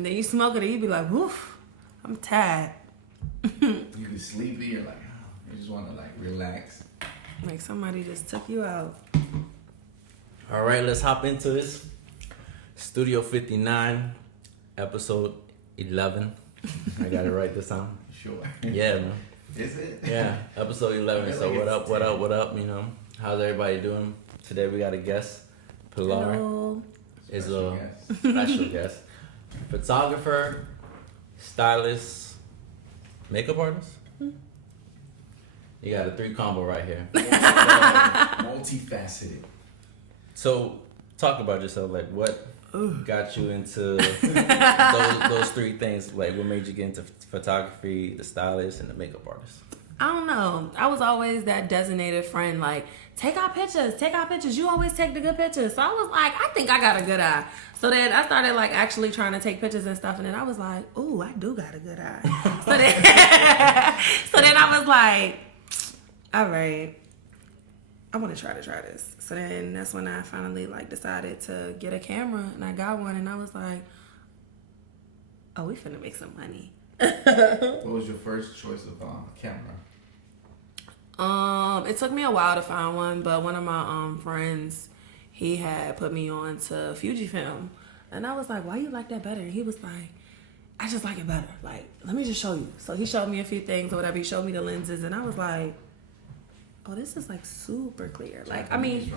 And then you smoke it and you be like, woof, I'm tired. You be sleepy, you're like, oh, you just want to like relax. Like somebody just took you out. All right, let's hop into this. Studio 59, episode 11. I got it right this time. Sure. Yeah, man. Is it? Yeah, episode 11. So what up, you know? How's everybody doing? Today we got a guest. Pilar is a special guest. Photographer, stylist, makeup artist. You got a 3 combo right here. Multifaceted. So, talk about yourself. Like, what got you into those 3 things? Like, what made you get into photography, the stylist, and the makeup artist? I don't know. I was always that designated friend, like, take our pictures. You always take the good pictures. So I was like, I think I got a good eye. So then I started, like, actually trying to take pictures and stuff. And then I was like, ooh, I do got a good eye. so then I was like, all right, I want to try this. So then that's when I finally, like, decided to get a camera. And I got one. And I was like, oh, we finna make some money. What was your first choice of camera? It took me a while to find one, but one of my friends, he had put me on to FiFTY, and I was like, "Why you like that better?" And he was like, "I just like it better. Like, let me just show you." So he showed me a few things or whatever. He showed me the lenses, and I was like, "Oh, this is like super clear." Like, I mean,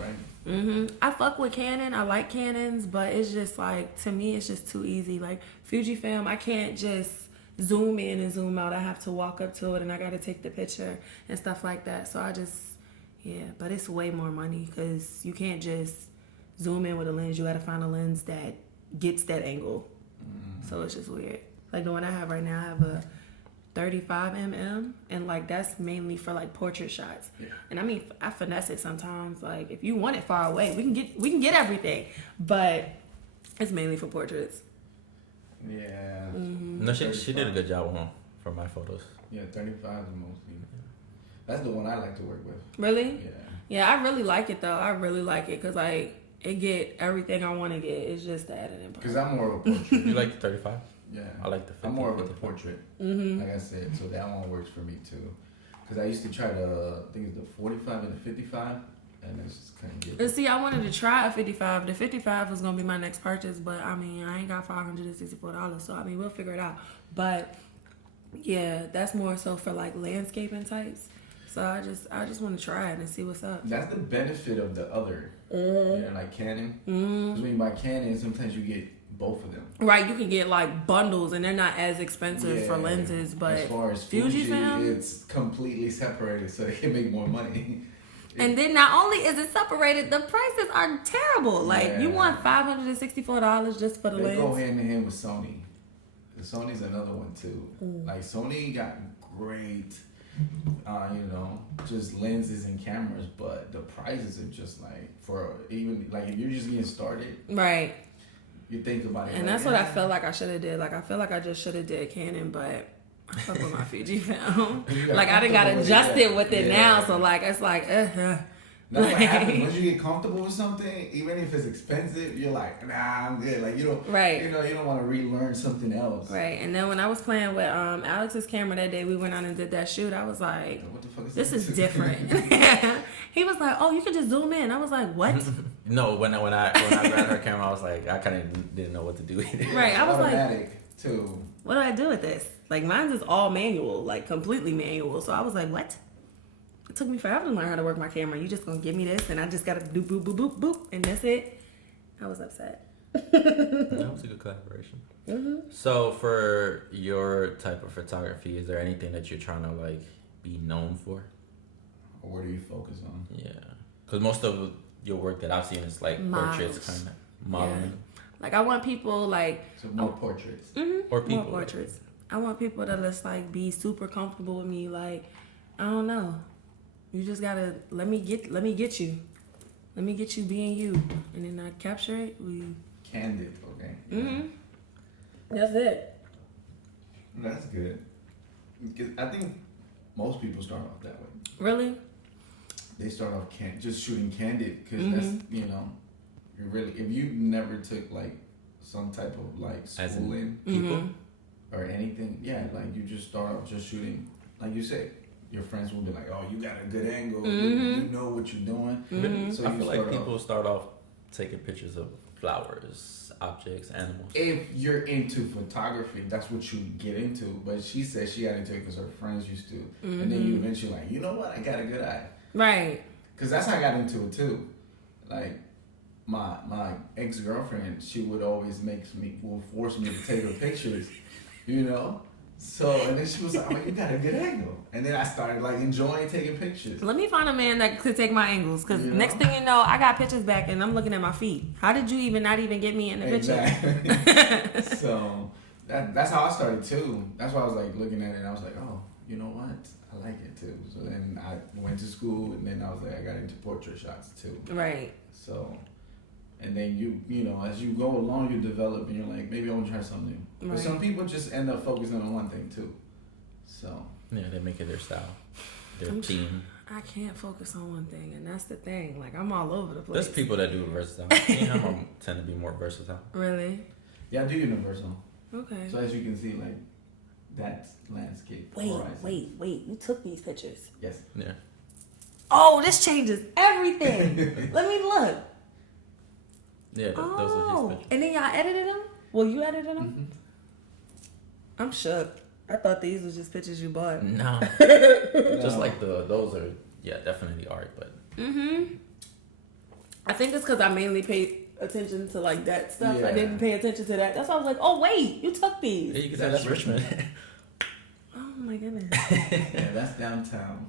I fuck with Canon. I like Canons, but it's just like, to me, it's just too easy. Like FiFTY, I can't just zoom in and zoom out. I have to walk up to it and I got to take the picture and stuff like that. So I just, but it's way more money because you can't just zoom in with a lens. You got to find a lens that gets that angle. So it's just weird. Like the one I have right now, I have a 35mm, and like that's mainly for like portrait shots. Yeah. And I mean, I finesse it sometimes. Like if you want it far away, we can get everything, but it's mainly for portraits. Yeah. No, she did a good job for my photos. Yeah, 35 is mostly. That's the one I like to work with. Really? Yeah. Yeah, I really like it though. I really like it because like it get everything I want to get. It's just the editing part. Because I'm more of a portrait. You like the 35? Yeah. I like the 50. I'm more of a portrait. Like I said, so that one works for me too. Because I used to try I think it's the 45 and the 55. And I just couldn't get it. See, I wanted to try a 55. The 55 was going to be my next purchase, but I mean, I ain't got $564, so I mean, we'll figure it out. But yeah, that's more so for like landscaping types. So I just want to try it and see what's up. That's the benefit of the other, like Canon. Because when you buy Canon, sometimes you get both of them. Right, you can get like bundles, and they're not as expensive for lenses. But as far as Fuji, it's completely separated, so they can make more money. And then not only is it separated, the prices are terrible. Like you want $564 just for the lens. They go hand in hand with Sony. Sony's another one too. Like Sony got great, just lenses and cameras, but the prices are just like for even like if you're just getting started, right? You think about it, and that's what I felt like I should have did. Like I feel like I just should have did Canon, but I fuck with my FiFTY. Like I done got adjusted with it now, so like it's like That's what happens. Once you get comfortable with something, even if it's expensive, you're like, nah, I'm good. Like you don't, you don't want to relearn something else. Right. And then when I was playing with Alex's camera that day, we went out and did that shoot. I was like, what the fuck is this? Is different. He was like, oh, you can just zoom in. I was like, what? No, when I grabbed her camera, I was like, I kind of didn't know what to do with it. Right. I was automatic too. What do I do with this? Like mine's is all manual, like completely manual. So I was like, what? It took me forever to learn how to work my camera. You just gonna give me this and I just gotta do boop, boop, boop, boop, and that's it. I was upset. That was a good collaboration. So for your type of photography, is there anything that you're trying to like be known for? Or what do you focus on? Yeah. Because most of your work that I've seen is like portraits, kind of modeling. Yeah. Like I want people like... So more portraits. Or people. More portraits. I want people to just like be super comfortable with me. Like, I don't know. You just gotta let me get you. Let me get you being you. And then I capture it. Candid, okay. That's it. That's good. Because I think most people start off that way. Really? They start off just shooting candid because that's, you really, if you never took like some type of like As in schooling people or anything. Yeah, like you just start off just shooting, like you said. Your friends will be like, "Oh, you got a good angle. You know what you're doing." So I feel like people start off taking pictures of flowers, objects, animals. If you're into photography, that's what you get into. But she said she got into it because her friends used to, and then you eventually like, you know what? I got a good eye. Right. Because that's how I got into it too. Like my ex-girlfriend, she would always force me to take her pictures, you know. So, and then she was like, "Oh, you got a good angle." And then I started like enjoying taking pictures. Let me find a man that could take my angles, because next thing you know, I got pictures back and I'm looking at my feet. How did you not even get me in the picture? So that's how I started too. That's why I was like looking at it and I was like, "Oh, you know what? I like it too." So then I went to school and then I was like, I got into portrait shots too. Right. So, and then you know, as you go along, you develop and you're like, maybe I want to try something new. But some people just end up focusing on one thing too. So. Yeah, they make it their style, their theme. I can't focus on one thing, and that's the thing. Like, I'm all over the place. There's people that do it versatile. Me and him tend to be more versatile. Really? Yeah, I do universal. Okay. So as you can see, like, that's landscape. Wait. Horizon. You took these pictures? Yes. Yeah. Oh, this changes everything. Let me look. Yeah, those are his pictures. And then y'all edited them? Well, you edited them? Mm-hmm. I'm shook. I thought these was just pictures you bought. No. Just like those are, definitely art, but. I think it's because I mainly paid attention to like that stuff. Yeah. I didn't pay attention to that. That's why I was like, oh wait, you took these. Yeah, you can say that's Richmond. Oh my goodness. Yeah, that's downtown.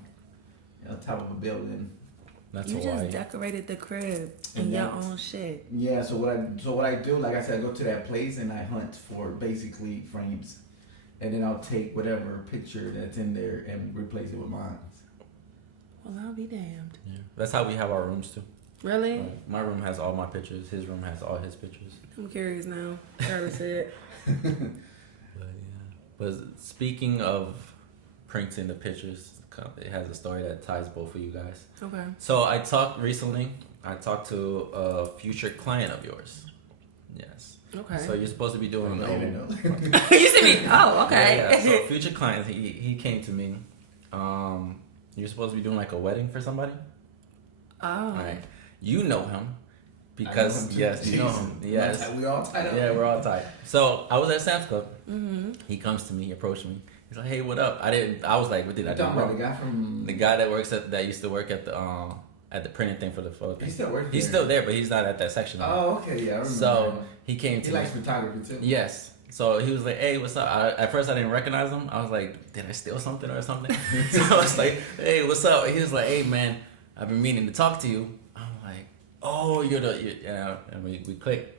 On top of a building. That's You Hawaii. just decorated the crib in your own shit. Yeah, so what I do, like I said, I go to that place and I hunt for basically frames. And then I'll take whatever picture that's in there and replace it with mine. Well, I'll be damned. Yeah. That's how we have our rooms too. Really? My room has all my pictures. His room has all his pictures. I'm curious now. Gotta see it. But speaking of printing the pictures, it has a story that ties both of you guys. Okay. So I talked to a future client of yours. Yes. Okay. So you're supposed to be doing. You see me? Oh, okay. Yeah. So future client, he came to me. You're supposed to be doing like a wedding for somebody. Oh. Right. You know him because yes, you know him. Yes. We all tied up. Yeah, we're all tight. So I was at Sam's Club. He comes to me, approached me. He's like, "Hey, what up?" I was like, "What did I do wrong?" The guy that used to work at the printing thing for the photo. He's still working. He's still there, but he's not at that section. Oh, okay, yeah. I remember. So he came to He me. likes photography too. Yes. So he was like, "Hey, what's up?" At first, I didn't recognize him. I was like, "Did I steal something or something?" So I was like, "Hey, what's up?" He was like, "Hey, man, I've been meaning to talk to you." I'm like, "Oh, and we clicked.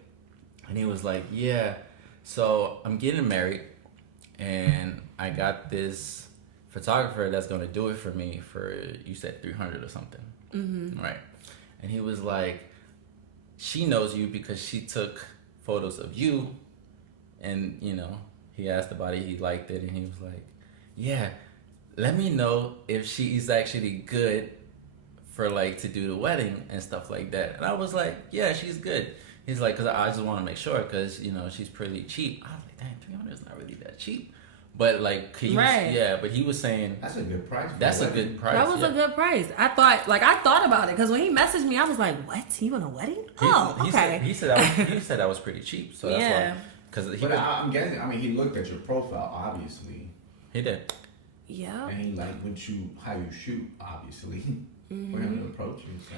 And he was like, "Yeah, so I'm getting married, and I got this photographer that's gonna do it for me for, you said 300 or something, right?" And he was like, "She knows you because she took photos of you." And, he asked about it, he liked it, and he was like, "Yeah, let me know if she's actually good for, like, to do the wedding and stuff like that." And I was like, "Yeah, she's good." He's like, "Because I just want to make sure, because, she's pretty cheap." I was like, "Damn, 300 is not really that cheap." But, like, but he was saying... That's a good price. That's a good price. That was a good price. I thought about it, because when he messaged me, I was like, "What? You want a wedding?" Okay. He said that was pretty cheap, so that's why. But I'm guessing. I mean, he looked at your profile, obviously. He did. Yeah. And he liked how you shoot, obviously, for him to approach you. So.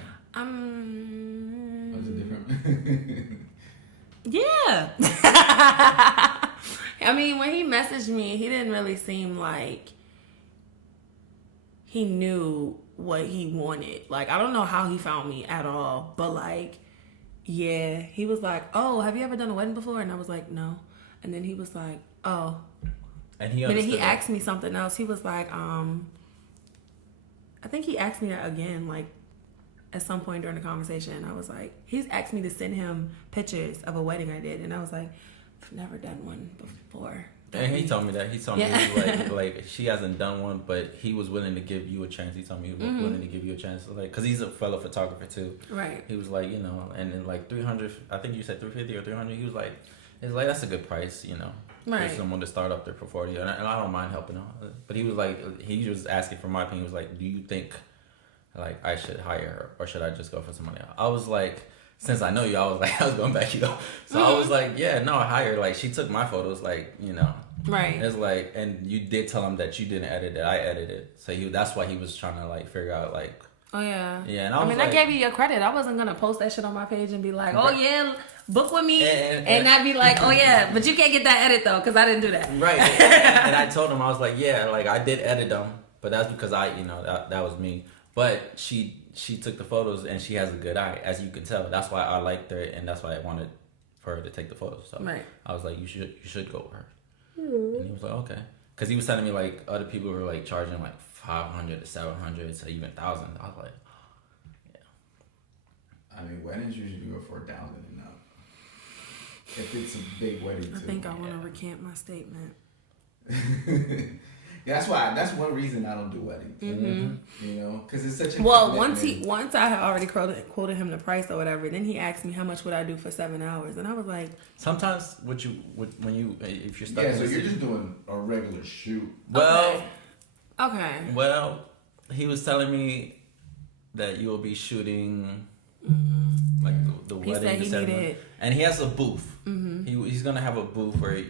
Was it different? Yeah. I mean, when he messaged me, he didn't really seem like he knew what he wanted. Like, I don't know how he found me at all, but like, yeah, he was like, "Oh, have you ever done a wedding before?" And I was like, "No." And then he was like, "Oh." And but then he asked me something else. He was like, I think he asked me that again, like, at some point during the conversation. I was like, he's asked me to send him pictures of a wedding I did. And I was like, "I've never done one before." And he told me that. He told me, like, she hasn't done one, but he was willing to give you a chance. He told me he was willing to give you a chance. Like, because he's a fellow photographer, too. Right. He was like, and then, like, 300, I think you said 350 or 300. He was like, it's like that's a good price, you know. Right. For someone to start up their portfolio, and I don't mind helping out. But he was like, he was asking for my opinion. He was like, do you think like I should hire her or should I just go for somebody else? I was like, since I know you, I was like, I was going back, you know. So I was like, yeah, no, I hire her. Like she took my photos, like, you know. Right. It's like, and you did tell him that you didn't edit it. I edited. So that's why he was trying to like figure out like. Oh yeah. Yeah, and I was mean, like, I gave you your credit. I wasn't gonna post that shit on my page and be like, oh yeah, book with me, and I'd be like, oh yeah, but you can't get that edit though, because I didn't do that. Right. And I told him, I was like, yeah, like I did edit them, but that's because I, you know, that was me. But she took the photos and she has a good eye, as you can tell. That's why I liked her, and that's why I wanted for her to take the photos. So right. I was like, you should go with her. And he was like, okay, because he was telling me like other people were like charging like 500 to 700 to even 1,000. I was like, I mean, weddings usually go for 1,000 and up. If it's a big wedding, I think I want to recant my statement. Yeah, that's one reason I don't do weddings. Mm-hmm. You know, because it's such a once I had already quoted him the price or whatever, then he asked me how much would I do for 7 hours, and I was like, sometimes if you're stuck. Yeah, so you're just doing a regular shoot. Well, okay. Well, he was telling me that you will be shooting like the wedding. He said he needed, and he has a booth. Mm-hmm. He's gonna have a booth where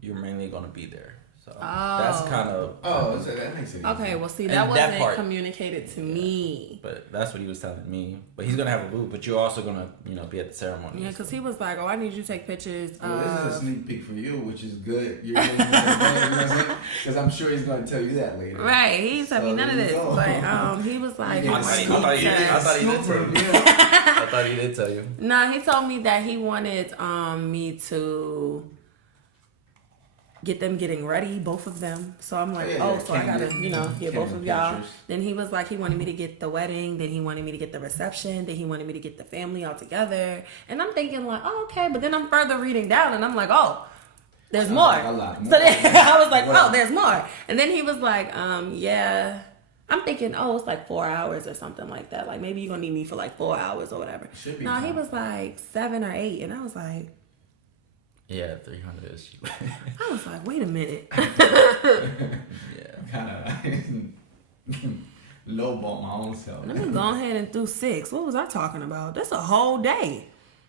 you're mainly gonna be there. So that's kind of so that makes it okay. Well, see, that wasn't communicated to me. But that's what he was telling me. But he's gonna have a booth, but you're also gonna be at the ceremony. Yeah, because he was like, "Oh, I need you to take pictures." Well, this is a sneak peek for you, which is good. You're you know what I'm saying? Because I'm sure he's gonna tell you that later. Right? He didn't tell me none of this, but he was like, I thought he did tell you. I thought he did tell you. Nah, he told me that he wanted me to get them getting ready, both of them. So I'm like, so I gotta, get both of y'all. Pictures. Then he was like, he wanted me to get the wedding, then he wanted me to get the reception, then he wanted me to get the family all together. And I'm thinking like, oh, okay. But then I'm further reading down and I'm like, oh, there's more. A lot more. So then I was like, oh, there's more. And then he was like, yeah. I'm thinking, oh, it's like 4 hours or something like that. Like maybe you're gonna need me for like 4 hours or whatever. No, he was like 7 or 8. And I was like, yeah, 300 is cheap. I was like, wait a minute. Yeah. Kind of lowball my own self. Let me go ahead and do 6. What was I talking about? That's a whole day.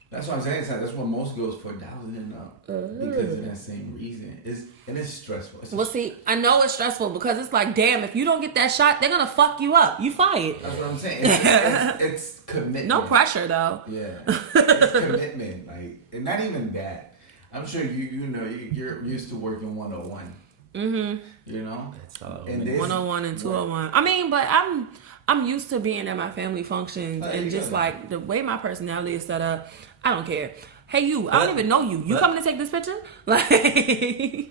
That's what I'm saying. That's what most goes for 1,000 and up. Because of that same reason. It's stressful. Well, see, I know it's stressful because it's like, damn, if you don't get that shot, they're going to fuck you up. You fired. That's what I'm saying. It's commitment. No pressure, though. Yeah. It's commitment. Like, and not even that. I'm sure you're used to working 101. Mm-hmm. You know? And 101 and 201. I mean, but I'm used to being at my family functions and just like the way my personality is set up, I don't care. Hey, I don't even know you. You coming to take this picture? Like, okay.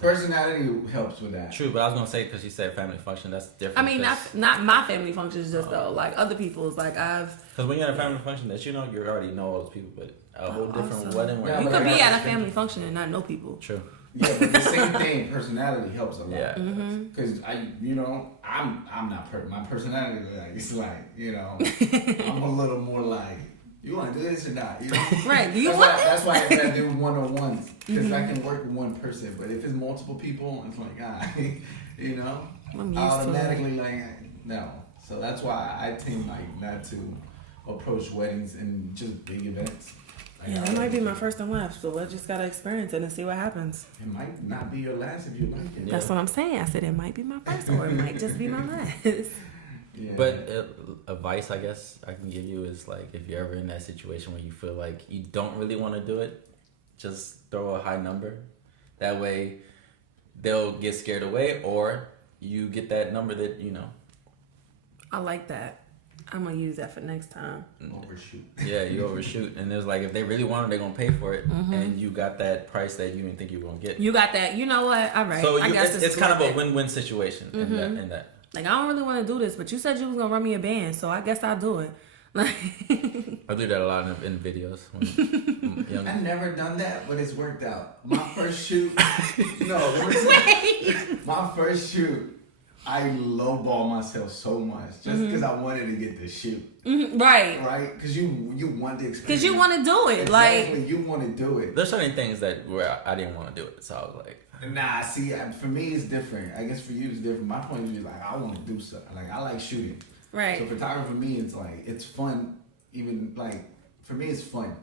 Personality helps with that. True, but I was gonna say because you said family function, that's different. I mean, not my family functions, just though like other people's. Like because when you're at a family function, that you already know all those people, but a whole different wedding. Where you could be at a family function and not know people. True. Yeah, but the same thing. Personality helps a lot. Yeah. Because I'm not my personality. Like it's like I'm a little more like. You want to do this or not? Right. Do you want this? That's why I gotta do 101s. Because I can work with one person. But if it's multiple people, it's like, I'm automatically like, no. So that's why I tend like not to approach weddings and just big events. Like, that might be my first and last. So I just got to experience it and see what happens. It might not be your last if you like it. That's what I'm saying. I said it might be my first or it might just be my last. Yeah. But advice I guess I can give you is like if you're ever in that situation where you feel like you don't really want to do it, just throw a high number. That way they'll get scared away or you get that number that I like that. I'm going to use that for next time. Overshoot. Yeah, you overshoot. And it's like if they really want it, they're going to pay for it. And you got that price that you didn't think you were going to get. You got that. You know what? All right. So it's kind of a win-win situation in that. Like, I don't really want to do this, but you said you was going to run me a band, so I guess I'll do it. Like, I do that a lot in videos. I've never done that, but it's worked out. My first shoot, my first shoot, I lowball myself so much just because I wanted to get the shoot. Right. Because you want the experience. Because you want to do it. Exactly. Like, you want to do it. There's certain things where I didn't want to do it, so I was like, nah. See, for me it's different. I guess for you it's different. My point of view is like I want to do something. Like I like shooting. right. So photography for me it's like it's fun. Even like for me it's fun.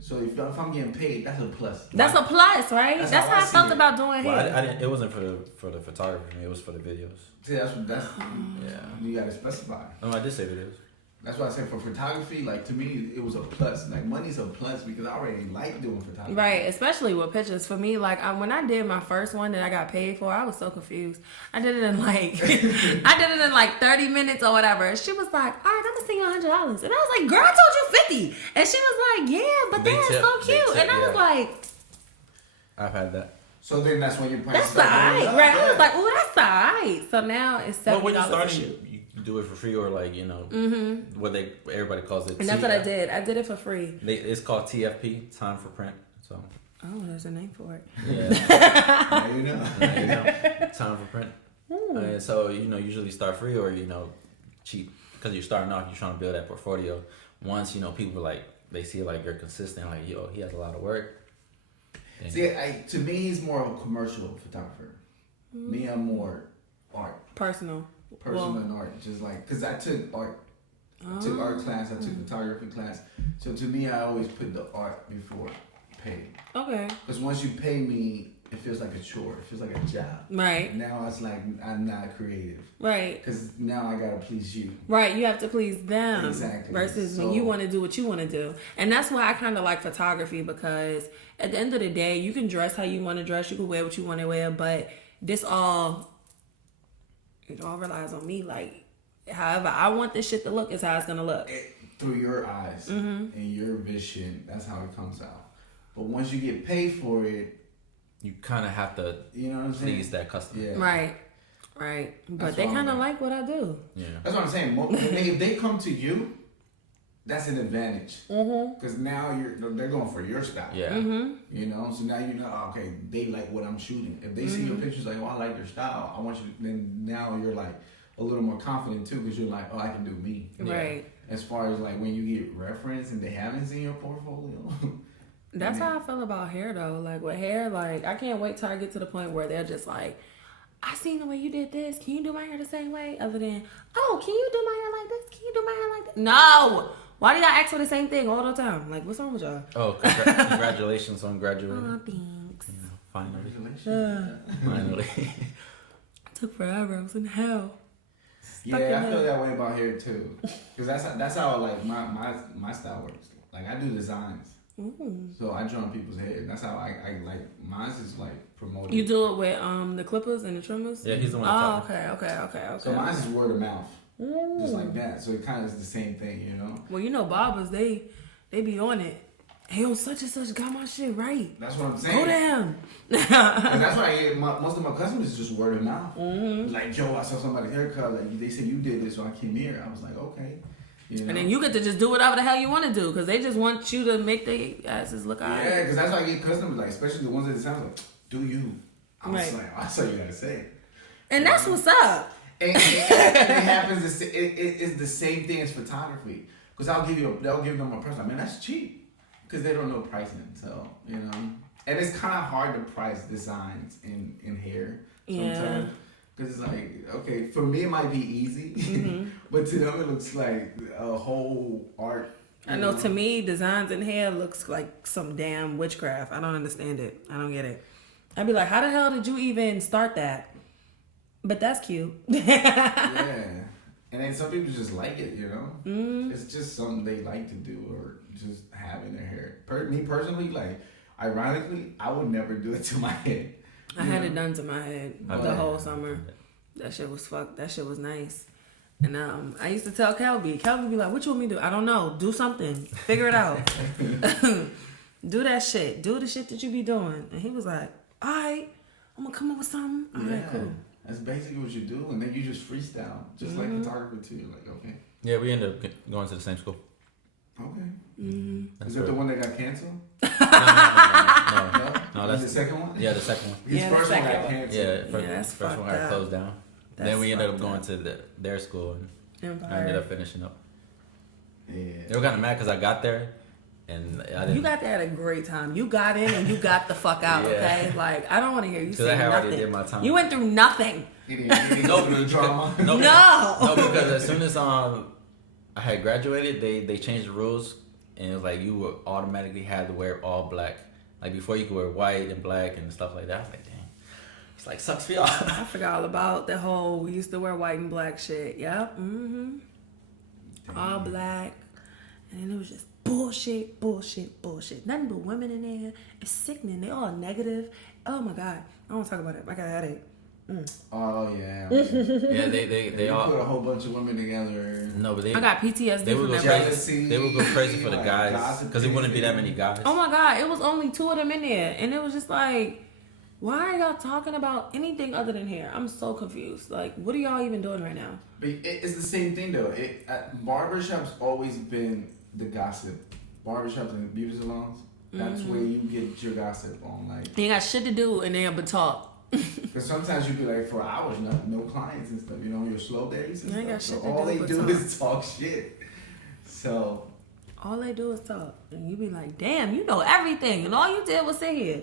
So if I'm getting paid, that's a plus. That's a plus, right? That's how I felt it. about doing well, hair. I didn't. It wasn't for the photography for me. It was for the videos. See, that's Yeah. you gotta specify. No, I did say videos. That's why I said for photography, like to me, it was a plus. Like money's a plus because I already like doing photography. Right, especially with pictures. For me, like when I did my first one that I got paid for, I was so confused. I did it in like, 30 minutes or whatever. She was like, "All right, I'm gonna send you $100," and I was like, "Girl, I told you 50." And she was like, "Yeah, but Big that's tip, so big cute." tip, And I was yeah. like, Uh-huh. I've had that. So then that's when your price. "That's alright, right?" I was like, "Oh, that's alright." So now it's But $70 when you a start, shoot. you do it for free or like what everybody calls it. And that's what I did. I did it for free. It's called TFP, time for print. So Oh, there's a name for it. yeah, Now you know. now you know, time for print. And so usually start free or cheap because you're starting off. You're trying to build that portfolio. Once people like they see like you're consistent. Like he has a lot of work. Then- See, to me, he's more of a commercial photographer. Me, I'm more art, Personal. personal and art. Just like because I took art. I took art class. I took photography class. So to me, I always put the art before pay. Okay. Because once you pay me, it feels like a chore. It feels like a job. Right. Now it's like I'm not creative. Right. Because now I gotta please you. Right, you have to please them. Exactly. Versus when So- you want to do what you want to do. And that's why I kind of like photography because at the end of the day, you can dress how you want to dress. You can wear what you want to wear. But it all relies on me. Like, however I want this shit to look is how it's going to look. Through your eyes and your vision, that's how it comes out. But once you get paid for it, you kind of have to you know what I'm saying? please that customer. Yeah. Right. Right. But That's they what kind of I'm like what I do. Yeah. That's what I'm saying. If they come to you, that's an advantage. Because now they're going for your style. Yeah. You know, so now okay, they like what I'm shooting. If they see your pictures, like, oh, I like your style. I want you. Then now you're like a little more confident too, because you're like, oh, I can do me. Right. As far as like when you get reference and they haven't seen your portfolio. That's how I feel about hair though. Like with hair, like I can't wait till I get to the point where they're just like, I seen the way you did this. Can you do my hair the same way? Other than, oh, can you do my hair like this? Can you do my hair like that? No. Why do y'all ask for the same thing all the time? Like, what's wrong with y'all? Oh, congratulations on graduating. Oh, thanks. Finally. Congratulations. Finally. Took forever. I was in hell. Yeah, I feel that way about hair too. Because that's how like my style works. Like I do designs. So I draw on people's hair. That's how I like mine's is like promoted. You do it with the clippers and the trimmers? Yeah, he's the one. Oh, okay. So mine's is word of mouth. Just like that. So it kind of is the same thing, you know? Well, barbers, they be on it. Hey, yo, such and such got my shit right. That's what I'm saying. Go down. And that's why I get most of my customers is just word of mouth. Like, Joe, I saw somebody's haircut. Like, they said you did this, so I came here. I was like, okay. You know? And then you get to just do whatever the hell you want to do because they just want you to make their asses look alright. Yeah, because that's why I get customers, like, especially the ones that sound like, do you? I was Right. like, I saw you gotta say. And that's what's up. And it happens. It's the same thing as photography. Because they'll give them a price. Like, man, that's cheap. Because they don't know pricing. So, you know. And it's kind of hard to price designs in hair sometimes. Yeah. Because it's like, okay, for me it might be easy. But to them it looks like a whole art. I know to me, designs in hair looks like some damn witchcraft. I don't understand it. I don't get it. I'd be like, how the hell did you even start that? But that's cute. Yeah. And then some people just like it, you know? It's just something they like to do or just have in their hair. Me personally, like, ironically, I would never do it to my head. I had it done to my head the whole summer. That shit was fucked. That shit was nice. And I used to tell Calby be like, what you want me to do? I don't know. Do something. Figure it out. Do that shit. Do the shit that you be doing. And he was like, all right, I'm going to come up with something. All right, cool. That's basically what you do. And then you just freestyle. Just like photography too. You're like, okay. Yeah, we ended up going to the same school. Okay. That's Is that the one that got canceled? No, No, that's the second one? Yeah, the second one. His Yeah, the first one second got one. canceled. Yeah, that's first one fucked got up. closed down. Then we ended up going to their school, and I ended up finishing up. Yeah. They were kind of mad because I got there, and I didn't. You got there at a great time. You got in and you got the fuck out. Yeah. Okay, like I don't want to hear you say I already nothing. did my time. You went through nothing. You didn't go through the drama. No, No. because as soon as I had graduated, they changed the rules, and it was like you would automatically had to wear all black. Like before, you could wear white and black and stuff like that. I was like, damn, it's like sucks for y'all. I forgot all about the whole we used to wear white and black shit. Yep. Mm-hmm. All black, and then it was just bullshit. Nothing but women in there. It's sickening. They all negative. Oh my god, I don't want to talk about it. I got a headache. Oh yeah. Yeah, they all put a whole bunch of women together. No, but I got PTSD they would from go that. crazy. They would go crazy for the like guys because it wouldn't be that many guys. Oh my god, it was only 2 of them in there, and it was just like, why are y'all talking about anything other than hair? I'm so confused. Like, what are y'all even doing right now? But it's the same thing though. Barbershops always been the gossip. Barbershops and beauty salons. That's where you get your gossip on. Like, You ain't got shit to do, and they but talk. because sometimes you be like for hours, no clients and stuff. You know, on your slow days and You ain't stuff. got shit to So all do they but do talk. is talk shit. So All they do is talk, and you be like, damn, you know everything, and all you did was sit here.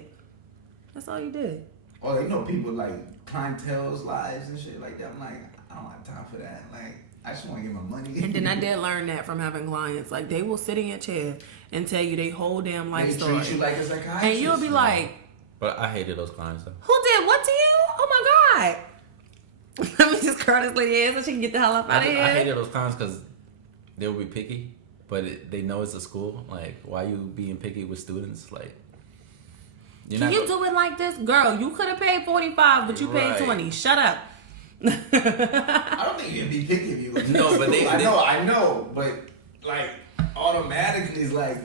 That's all you did. oh, they know people like clientele's lives and shit like that. I'm like, I don't have time for that. Like, I just want to get my money. And then I did learn that from having clients. Like, they will sit in your chair and tell you their whole damn life They story. treat you like a psychiatrist. And you'll be like, But I hated those clients though. who did what to you? Oh my god. Let me just curl this lady ass so she can get the hell up out of here. I hated those clients because they would be picky, but they know it's a school. Like, why you being picky with students? Like, Can you do it like this? Girl, you could have paid 45, but you paid Right. 20. Shut up. I don't think you'd be picky if you was No, but they- I know, but like automatically it's like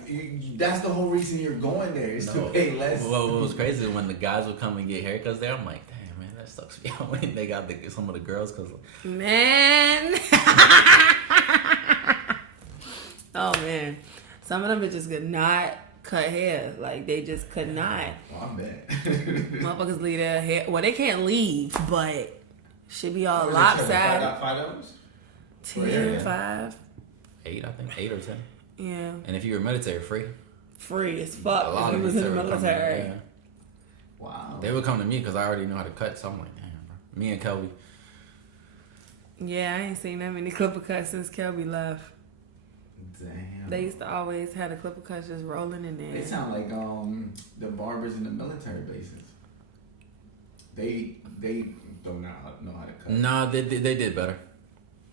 that's the whole reason you're going there is to pay less. Well, what was crazy is when the guys would come and get haircuts there, I'm like, damn man, that sucks for y'all. When they got some of the girls, cause Man. Oh, man. Some of them bitches could not cut hair. Like, they just could not. Oh, I'm bad. Motherfuckers leave their hair. Well, they can't leave, but should be all $5, lopsided. $5? 10, 5. 8, I think 8 or 10. Yeah. And if you were military, free. Free as fuck. A lot He of was in the would come to me, military. yeah. Wow. They would come to me because I already know how to cut. So I'm like, damn, bro. Me and Kelby. Yeah, I ain't seen that many clipper cuts since Kelby left. Damn. They used to always have the clipper cuts just rolling in there. They sound like the barbers in the military bases. They don't know how to cut. Nah, they did better.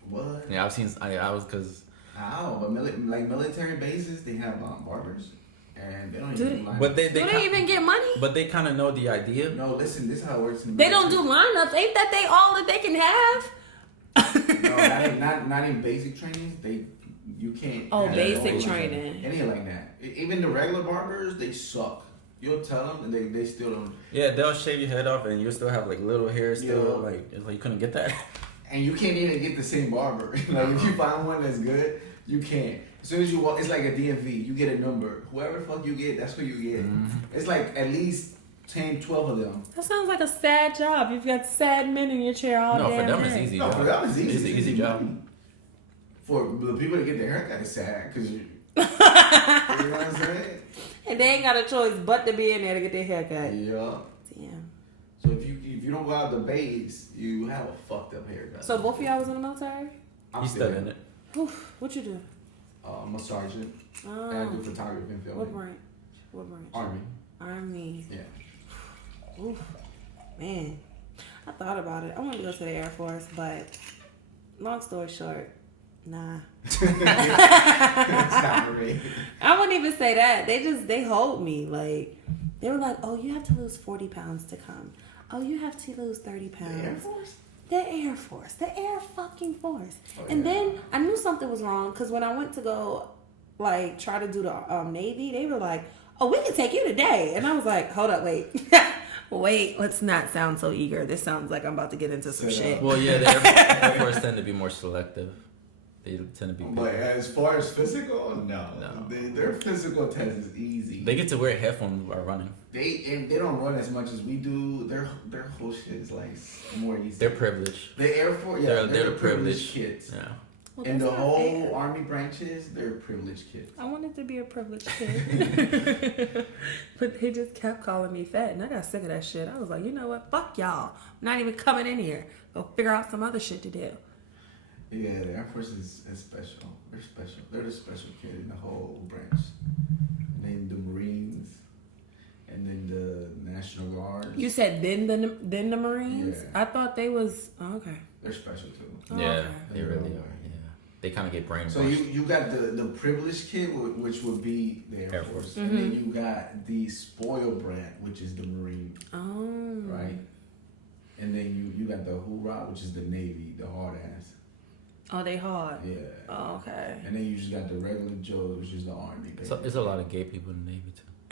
What? Yeah, I've seen. I was because. How? But like military bases, they have barbers, and they don't Do even they? do lineups. But Do they even get money? But they kind of know the idea. No, listen. This is how it works in the They don't do lineups. Ain't that they all that they can have? No, not in basic trainings. You can't. Oh, have basic no training. Anything like that. Even the regular barbers, they suck. You'll tell them, and they still don't. Yeah, they'll shave your head off, and you still have like little hair still. Yeah. Like it's like you couldn't get that. And you can't even get the same barber. Like if you find one that's good, you can't. As soon as you walk, it's like a DMV. You get a number. Whoever the fuck you get, that's who you get. Mm-hmm. It's like at least 10, 12 of them. That sounds like a sad job. You've got sad men in your chair all No, damn for them day. it's easy. No, job. for them it's easy. It's an easy job. For the people that get their haircut, it's sad because you know what I'm saying? And they ain't got a choice but to be in there to get their hair cut. Yeah. Damn. So if you don't go out the base, you have a fucked up haircut. So both of y'all was in the military? I'm He's still in it. Oof, what you do? I'm a sergeant. And I do Oh, photography and what filming. branch? What branch? Army. Army. Yeah. Oof, man. I thought about it. I wanted to go to the Air Force, but long story short, nah. It's not real. I wouldn't even say that. They hold me. Like, they were like, oh, you have to lose 40 pounds to come. Oh, you have to lose 30 pounds. The Air Force? The Air Force. The Air fucking Force. Oh, And yeah. then I knew something was wrong because when I went to go, like, try to do the Navy, they were like, oh, we can take you today. And I was like, hold up, wait. Wait, let's not sound so eager. This sounds like I'm about to get into some Sit shit. up. Well, yeah, the Air Force tend to be more selective. They tend to be big. But as far as physical, no. No. Their physical test is easy. They get to wear headphones while running. They don't run as much as we do. Their whole shit is like more easy. They're privileged. The Air Force, yeah, they're the privileged kids. Yeah. Well, And the that's not whole fair. Army branches, they're privileged kids. I wanted to be a privileged kid. But he just kept calling me fat, and I got sick of that shit. I was like, you know what? Fuck y'all. I'm not even coming in here. Go figure out some other shit to do. Yeah, the Air Force is special. They're special. They're the special kid in the whole branch. And then the Marines, and then the National Guard. You said then the Marines? Yeah. I thought they was okay. They're special too. Oh, Yeah, okay. they really are. Yeah, they kind of get brainwashed. So you got the privileged kid, which would be the Air Force. And then you got the spoiled brat, which is the Marine. Oh. Right? And then you got the hoorah, which is the Navy, the hard ass. Oh, they hard. Yeah. Oh, okay. And then you just got the regular Joes, which is the Army. So it's a lot of gay people in the Navy too.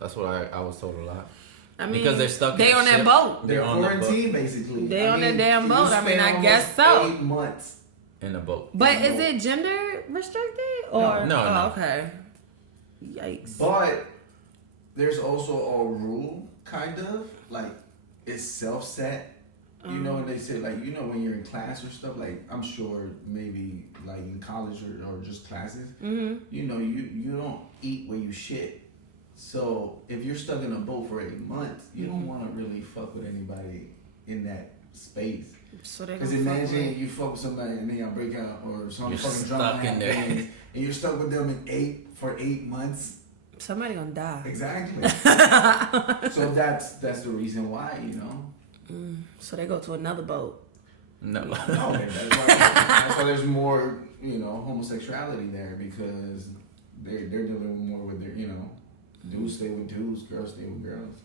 That's what I was told a lot. I mean, Because they're stuck. They in on the that ship. boat. They're on the quarantined, basically. They on that damn you boat. I mean, spend I guess so. almost 8 months. In a boat. But is it gender restricted or No. Okay. Yikes. But there's also a rule, kind of like it's self-set. You know, and they say like, you know, when you're in class or stuff, like I'm sure maybe like in college or just classes, you know, you don't eat where you shit. So if you're stuck in a boat for 8 months, you don't want to really fuck with anybody in that space. So they Because imagine you fuck with somebody and then y'all break out, or some You're fucking stuck drama in there. happens, and you're stuck with them for 8 months. somebody gonna die. Exactly. So that's the reason why, you know. So they go to another boat. No. No, that's why there's more, you know, homosexuality there, because they're dealing more with their, you know, dudes stay with dudes, girls stay with girls.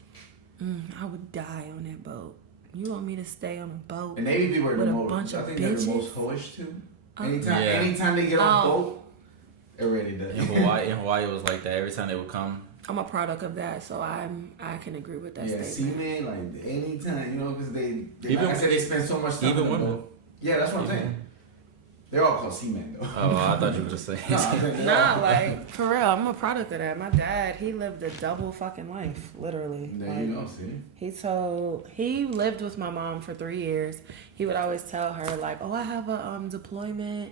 I would die on that boat. You want me to stay on a boat? And Navy people are the With a most, bunch I of think they're the bitches? most hoish too. Oh. Anytime they get off boat, they're ready to. In Hawaii it was like that. Every time they would come. I'm a product of that, so I can agree with that Yeah, statement. seamen, like anytime, you know, because they Even- like I said, they spend so much time even on the women. boat. Yeah, that's what I'm saying. They're all called seamen though. Oh, I thought you were just saying. Nah, like for real, I'm a product of that. My dad, he lived a double fucking life, literally. There Like, you go, see. He lived with my mom for 3 years. He would always tell her like, "Oh, I have a deployment.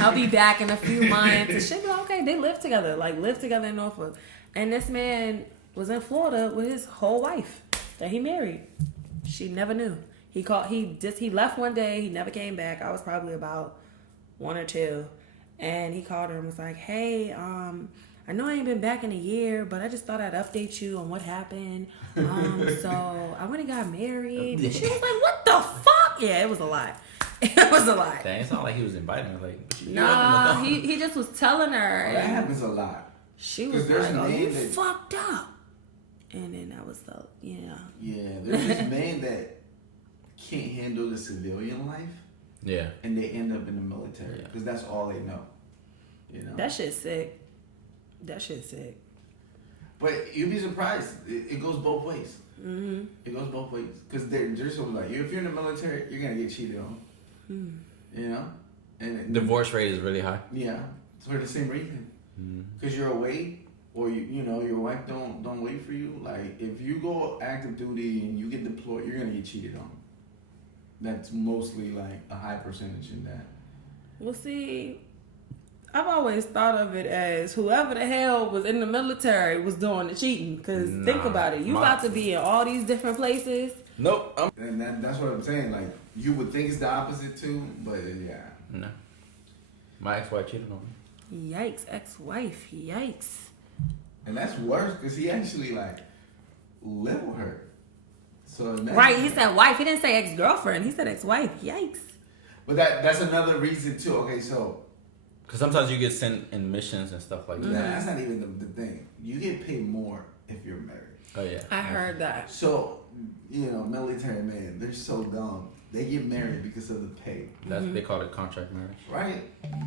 I'll be back in a few months." And she'd be like, "Okay." They lived together in Norfolk. And this man was in Florida with his whole wife that he married. She never knew. He left one day. He never came back. I was probably about 1 or 2, and he called her and was like, "Hey, I know I ain't been back in a year, but I just thought I'd update you on what happened. So I went and got married." And she was like, "What the fuck?" Yeah, it was a lot. It was a lot. Dang, it's not like he was inviting her. Like, Nah, he just was telling her. That And happens a lot. she was 'Cause there's like, "Oh, you men that- fucked up." And then that was the, Yeah, there's this man that can't handle the civilian life, Yeah. and they end up in the military Yeah. because that's all they know. You know. That shit's sick. That shit's sick. But you'd be surprised. It goes both ways. Mm-hmm. It goes both ways because there's something like if you're in the military, you're gonna get cheated on. You know, and Divorce rate is really high. yeah, it's for the same reason. Because you're away, or you know your wife don't wait for you. Like if you go active duty and you get deployed, you're gonna get cheated on. That's mostly like a high percentage in that. Well, see, I've always thought of it as whoever the hell was in the military was doing the cheating. Because think Nah, about it. You about to be in all these different places. Nope. And that's what I'm saying. Like you would think it's the opposite too, but yeah. No. My ex-wife cheated on me. Yikes, ex-wife. Yikes. And that's worse because he actually like lived with her. So imagine Right, he that. said wife. He didn't say ex-girlfriend. He said ex-wife. Yikes. But that's another reason too. Okay, so Because sometimes you get sent in missions and stuff like that. that's not even the thing. You get paid more if you're married. Oh, yeah. I heard that. So, you know, military men, they're so dumb. They get married because of the pay, That's They call it contract marriage. right?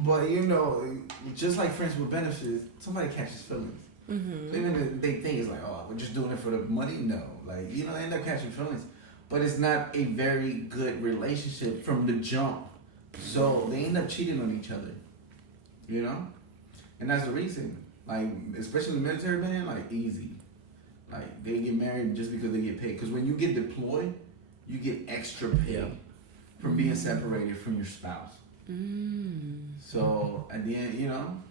But you know, just like friends with benefits, somebody catches feelings. So even if they think it's like, oh, we're just doing it for the money. No, like you know, they end up catching feelings. but it's not a very good relationship from the jump. So they end up cheating on each other, you know? And that's the reason. Like, especially the military man, like, easy. Like, they get married just because they get paid. Because when you get deployed, you get extra pay from being separated from your spouse. So, at the end, you know?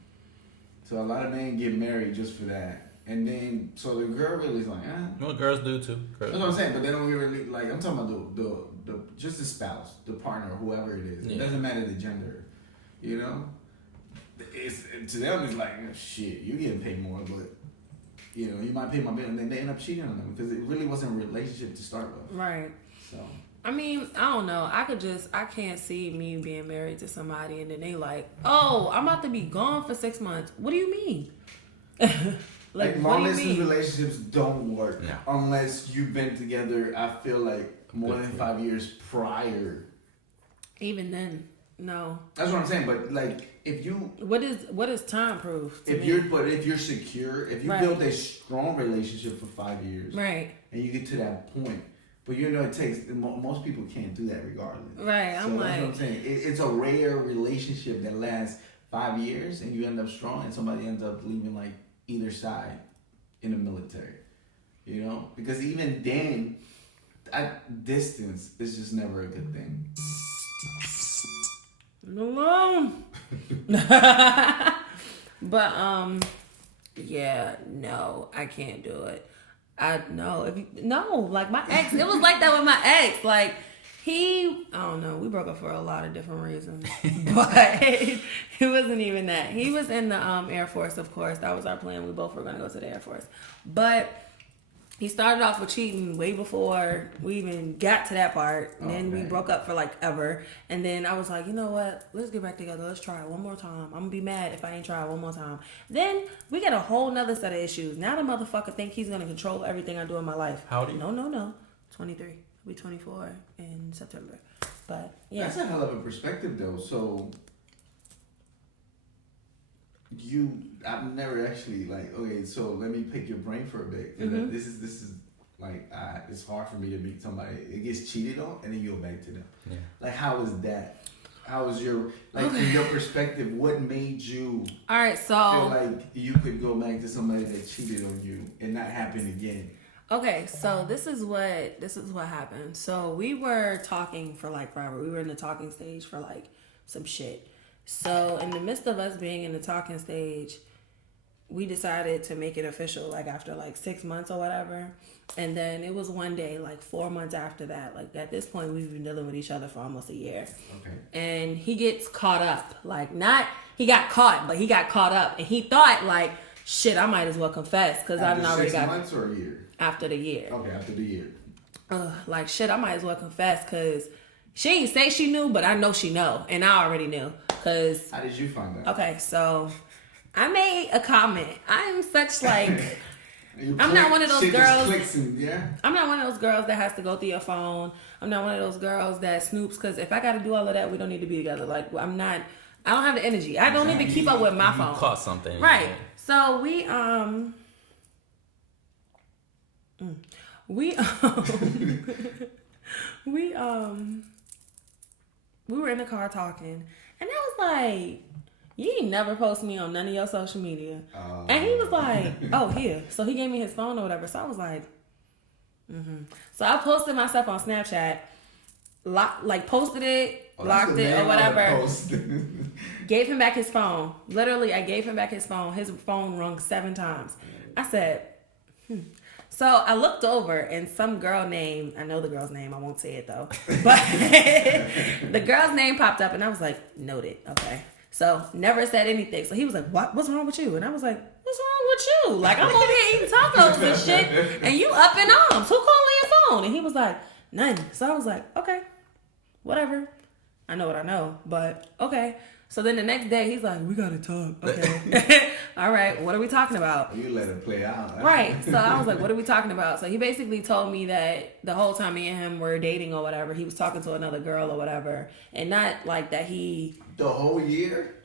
So, a lot of men get married just for that. And then, so the girl really is like, Well, girls do too. Girls. That's what I'm saying, but they don't really, like, I'm talking about the just the spouse, the partner, whoever it is. It doesn't matter the gender, you know? It's, to them, it's like, shit, you getting paid more, but, you know, you might pay my bill, and then they end up cheating on them because it really wasn't a relationship to start with. Right. So. I mean, I don't know. I can't see me being married to somebody and then they like, oh, I'm about to be gone for 6 months. What do you mean? Like long distance relationships don't work unless you've been together, I feel like, more than 5 years prior. Even then, no. That's what I'm saying, but like if you what is time proof? If you're secure, if you build a strong relationship for 5 years, right, and you get to that point, but you know it takes most people can't do that regardless. Right, so that's what I'm saying. It's a rare relationship that lasts 5 years and you end up strong, and somebody ends up leaving like either side in the military, you know, because even then, at distance, it's just never a good thing. Alone. But yeah, no, I can't do it. Like my ex, it was like that with my ex. Like I don't know, we broke up for a lot of different reasons, but it wasn't even that. He was in the Air Force, of course. That was our plan. We both were gonna go to the Air Force, but he started off with cheating way before we even got to that part. And then we broke up for like ever. And then I was like, you know what? Let's get back together. Let's try it one more time. I'm gonna be mad if I ain't try it one more time. Then we get a whole nother set of issues. Now the motherfucker think he's gonna control everything I do in my life. How old are you? No. 23. I'll be 24 in September. But yeah. That's a hell of a perspective though. So I've never actually so let me pick your brain for a bit. Mm-hmm. This is like it's hard for me to meet somebody. It gets cheated on and then you go back to them. Yeah. Like how is that? How was your from your perspective? What made you feel like you could go back to somebody that cheated on you and not happen again? Okay, so this is what happened. So we were talking for like forever. We were in the talking stage for like some shit. So in the midst of us being in the talking stage, we decided to make it official like after like 6 months or whatever. And then it was one day, like 4 months after that. Like at this point, we've been dealing with each other for almost a year. Okay. And he gets caught up. Like not he got caught, but he got caught up. And he thought like, shit, I might as well confess because I've already got 6 months or a year. After the year. Okay, after the year. Like shit, I might as well confess because she ain't say she knew, but I know she know, and I already knew. Cause how did you find out? Okay, so I made a comment. I'm such like I'm not one of those girls. I'm not one of those girls that has to go through your phone. I'm not one of those girls that snoops. Cause if I got to do all of that, we don't need to be together. Like I don't have the energy. I don't even keep up with my phone. Caught something, right? So we were in the car talking, and I was like, you ain't never post me on none of your social media. And he was like, oh, here. So he gave me his phone or whatever. So I was like, So I posted myself on Snapchat, posted it, blocked it or whatever. Gave him back his phone. Literally, I gave him back his phone. His phone rung 7 times. I said, So I looked over and some girl named, I know the girl's name, I won't say it though, but the girl's name popped up and I was like, noted, okay. So never said anything. So he was like, what's wrong with you? And I was like, what's wrong with you? Like I'm over here eating tacos and shit and you up in arms. Who calling your phone? And he was like, none. So I was like, okay, whatever. I know what I know, but okay. So then the next day, he's like, we gotta talk. Okay. All right. What are we talking about? You let it play out. Right. So I was like, what are we talking about? So he basically told me that the whole time me and him were dating or whatever, he was talking to another girl or whatever. And not like that he... The whole year?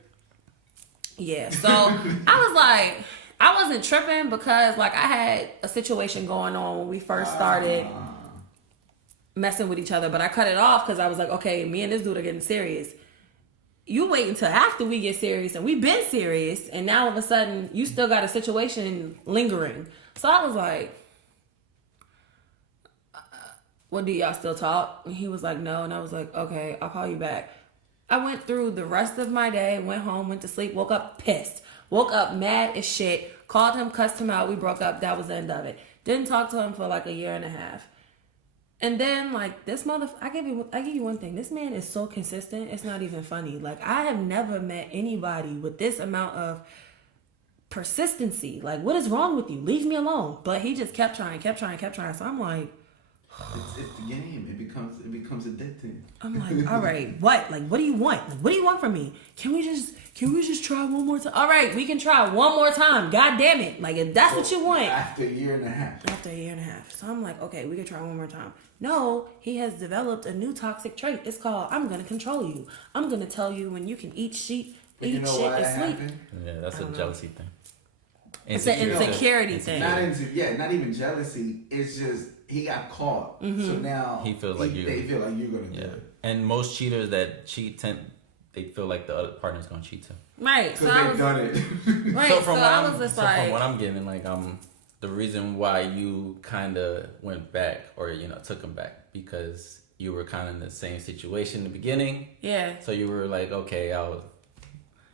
Yeah. So I was like, I wasn't tripping because like I had a situation going on when we first started. messing with each other, but I cut it off because I was like, okay, me and this dude are getting serious. You wait until after we get serious, and we've been serious, and now all of a sudden you still got a situation lingering. So I was like, what, do y'all still talk? And he was like, no. And I was like, okay, I'll call you back. I went through the rest of my day, went home, went to sleep, woke up pissed, woke up mad as shit, called him, cussed him out, we broke up, that was the end of it. Didn't talk to him for like a year and a half. And then, like, this I give you one thing. This man is so consistent, it's not even funny. Like, I have never met anybody with this amount of persistency. Like, what is wrong with you? Leave me alone. But he just kept trying. So I'm like, it's the game. It becomes addicting. I'm like, all right, what? Like, what do you want? Like, what do you want from me? Can we just try one more time? All right, we can try one more time. God damn it. Like, if that's what you want. After a year and a half. So I'm like, okay, we can try one more time. No, he has developed a new toxic trait. It's called, I'm going to control you. I'm going to tell you when you can eat shit and sleep. Happened? Yeah, that's a jealousy thing. It's an insecurity thing. Not even jealousy. It's just he got caught. Mm-hmm. So now they feel like you're gonna do it. And most cheaters that cheat they feel like the other partner's gonna cheat too. Right. So they've done it. Right. So from what I'm getting, like the reason why you kind of went back or took him back because you were kind of in the same situation in the beginning. Yeah. So you were like, okay, I'll.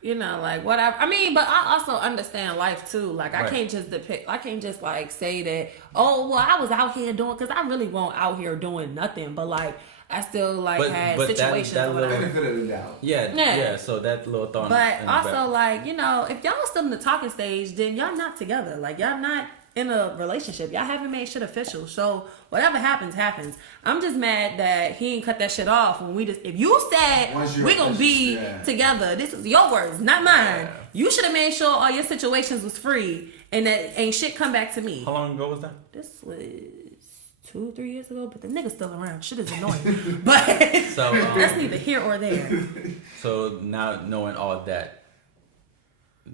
Like whatever. I mean, but I also understand life too. Like I can't just like say that, oh, well, I was out here doing, because I really won't out here doing nothing. But like, I still like had situations. That benefit of the doubt. Yeah. So that little thought. But also like, if y'all still in the talking stage, then y'all not together. Like y'all not in a relationship. Y'all haven't made shit official. So whatever happens. I'm just mad that he ain't cut that shit off when if you said we gonna be together, this is your words, not mine. Yeah. You should have made sure all your situations was free and that ain't shit come back to me. How long ago was that? This was 2-3 years ago, but the nigga's still around. Shit is annoying. But so that's neither here or there. So now knowing all that,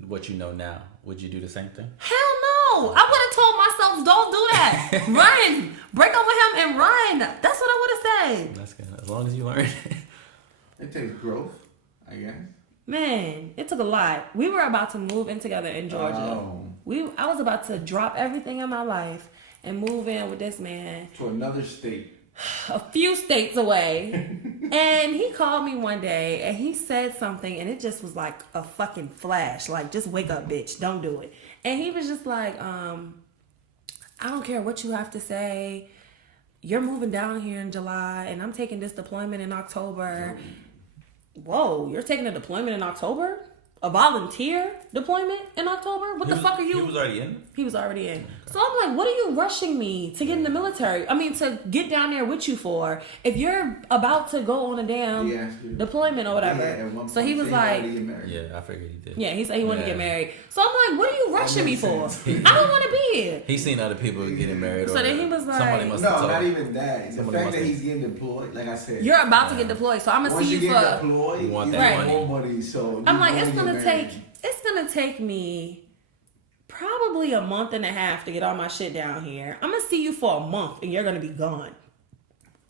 what you know now, would you do the same thing? Hell no! I would have told myself, don't do that. Run! Break up with him and run. That's what I would have said. That's good. As long as you learn. It takes growth, I guess. Man, it took a lot. We were about to move in together in Georgia. Oh. I was about to drop everything in my life and move in with this man. To another state. A few states away. And he called me one day and he said something and it just was like a fucking flash. Like, just wake up, bitch. Don't do it. And he was just like, I don't care what you have to say. You're moving down here in July and I'm taking this deployment in October. Whoa, you're taking a deployment in October? A volunteer deployment in October? What the fuck are you? He was already in? He was already in. Okay. So I'm like, what are you rushing me to get in the military? I mean, to get down there with you for? If you're about to go on a damn deployment or whatever. Yeah, so he was like... Yeah, I figured he did. Yeah, he said he wanted to get married. So I'm like, what are you rushing me for? I don't want to be here. He's seen other people getting married. So then he was like... No, not even that. The fact that he's getting deployed, like I said... You're about to get deployed, so I'm going to see you for... Once you get deployed, you want that money. So I'm like, it's gonna take me probably a month and a half to get all my shit down here. I'm gonna see you for a month and you're gonna be gone.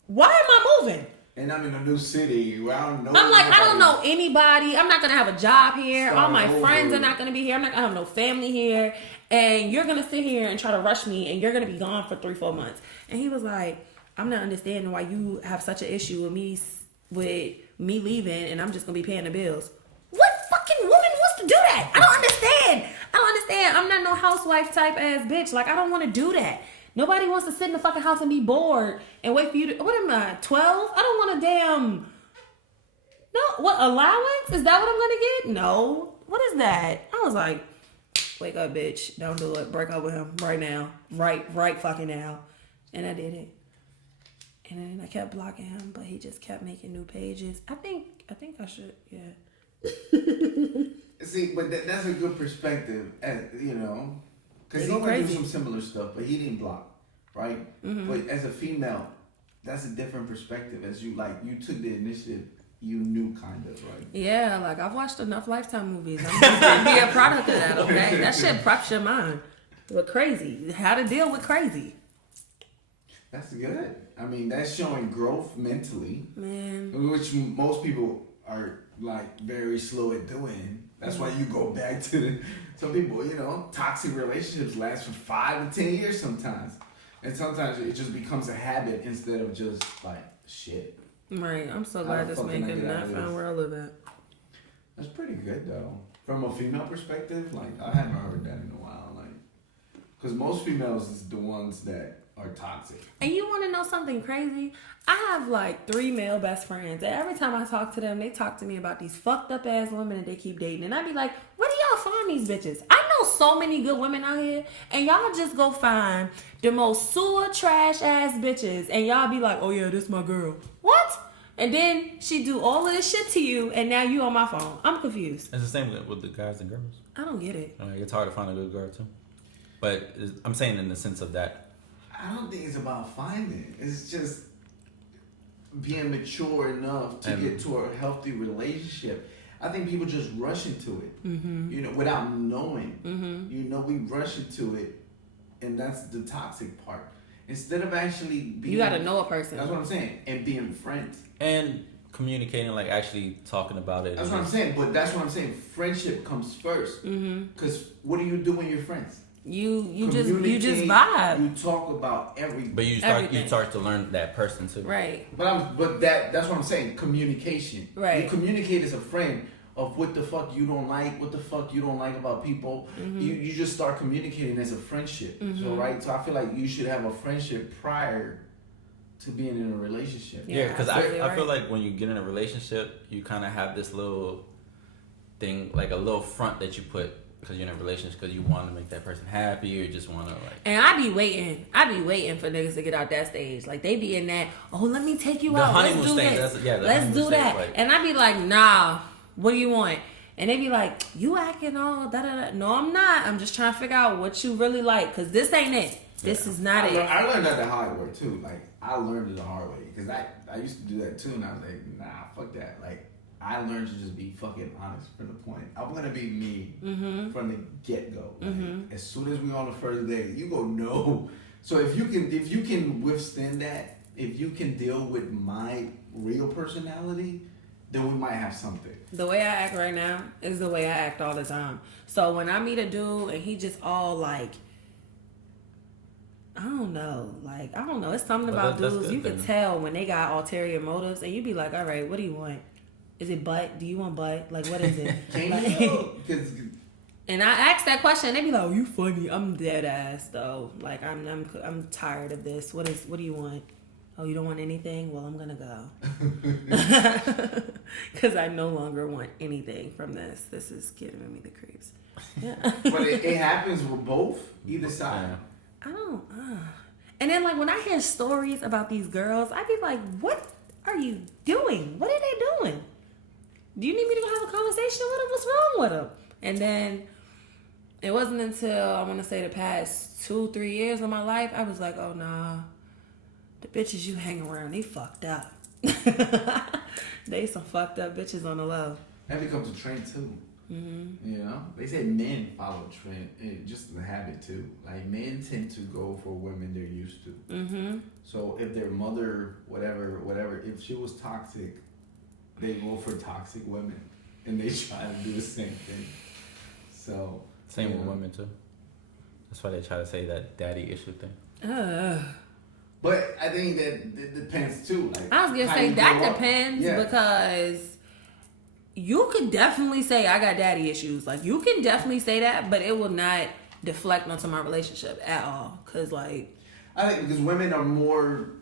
Why am I moving? And I'm in a new city where I don't know. I'm like, I don't know anybody. I'm not gonna have a job here. All my friends are not gonna be here. I'm not gonna have no family here. And you're gonna sit here and try to rush me and you're gonna be gone for 3-4 months. And he was like, I'm not understanding why you have such an issue with me leaving and I'm just gonna be paying the bills. What fucking woman wants to do that? I don't understand. I'm not no housewife type ass bitch. Like, I don't want to do that. Nobody wants to sit in the fucking house and be bored and wait for you to... What am I, 12? I don't want a damn... No, what, allowance? Is that what I'm going to get? No. What is that? I was like, wake up, bitch. Don't do it. Break up with him right now. Right fucking now. And I did it. And then I kept blocking him, but he just kept making new pages. I think I should, yeah. See, but that's a good perspective, because he went through some similar stuff, but he didn't block, right? Mm-hmm. But as a female, that's a different perspective. As you took the initiative, you knew kind of, right? Yeah, like I've watched enough Lifetime movies. I'm gonna be a product of that, okay? That shit preps your mind. But crazy, how to deal with crazy. That's good. I mean, that's showing growth mentally, man. which most people are like very slow at doing. That's why you go back to some people, toxic relationships last for 5 to 10 years sometimes. And sometimes it just becomes a habit instead of just like shit. Right. I'm so glad this man could not find where I live at. That's pretty good though. From a female perspective, like I haven't heard that in a while. Like, because most females is the ones that are toxic. And you want to know something crazy? I have like 3 male best friends, and every time I talk to them, they talk to me about these fucked up ass women that they keep dating, and I be like, where do y'all find these bitches? I know so many good women out here, and y'all just go find the most sewer trash ass bitches, and y'all be like, oh yeah, this my girl. What? And then she do all of this shit to you, and now you on my phone. I'm confused. It's the same with the guys and girls. I don't get it. It's hard to find a good girl too, but I'm saying in the sense of that. I don't think it's about finding. It's just being mature enough to get to a healthy relationship. I think people just rush into it, without knowing. We rush into it, and that's the toxic part. Instead of actually being... You gotta know a person. That's what I'm saying. And being friends. And communicating, like actually talking about it. That's what I'm saying. But that's what I'm saying. Friendship comes first. Because what do you do when you're friends? You just vibe. You talk about everything. But you start to learn that person too. Right. But that's what I'm saying. Communication. Right. You communicate as a friend of what the fuck you don't like, what the fuck you don't like about people. You just start communicating as a friendship. So I feel like you should have a friendship prior to being in a relationship. Yeah, because I feel like when you get in a relationship, you kind of have this little thing, like a little front that you put. Because you're in a relationship, because you want to make that person happy, or you just want to like. And I be waiting for niggas to get out that stage. Like they be in that. Oh, let me take you the out. Honeymoon Let's do stage. this. Let's do that. Like, and I be like, nah. What do you want? And they be like, you acting all da da da. No, I'm not. I'm just trying to figure out what you really like. Because this ain't it. This is not it. I learned that the hard way too. Like I learned it the hard way because I used to do that too, and I was like, nah, fuck that. Like. I learned to just be fucking honest from the point. I'm gonna be me from the get go. Like, as soon as we on the first day, you go no. So if you can withstand that, if you can deal with my real personality, then we might have something. The way I act right now is the way I act all the time. So when I meet a dude and he just all like, I don't know. It's something about dudes you can tell when they got ulterior motives, and you be like, all right, what do you want? Is it butt? Do you want butt? Like, what is it? And I ask that question, and they be like, "Oh, you funny." I'm dead ass though. Like, I'm tired of this. What do you want? Oh, you don't want anything? Well, I'm gonna go. Because I no longer want anything from this. This is giving me the creeps. Yeah. But it happens with both, either side. I don't. And then when I hear stories about these girls, I be like, "What are you doing? What are they doing? Do you need me to go have a conversation with them? What's wrong with them?" And then it wasn't until I want to say the past 2-3 years of my life, I was like, oh nah, the bitches you hang around, they fucked up. They some fucked up bitches on the low. That becomes a trend too. They say men follow trend, just the habit too. Like men tend to go for women they're used to. So if their mother, whatever, if she was toxic, they go for toxic women, and they try to do the same thing. So same with women too. That's why they try to say that daddy issue thing. But I think that it depends too. Like I was gonna say that depends because you could definitely say I got daddy issues. Like you can definitely say that, but it will not deflect onto my relationship at all. Cause I think because women are more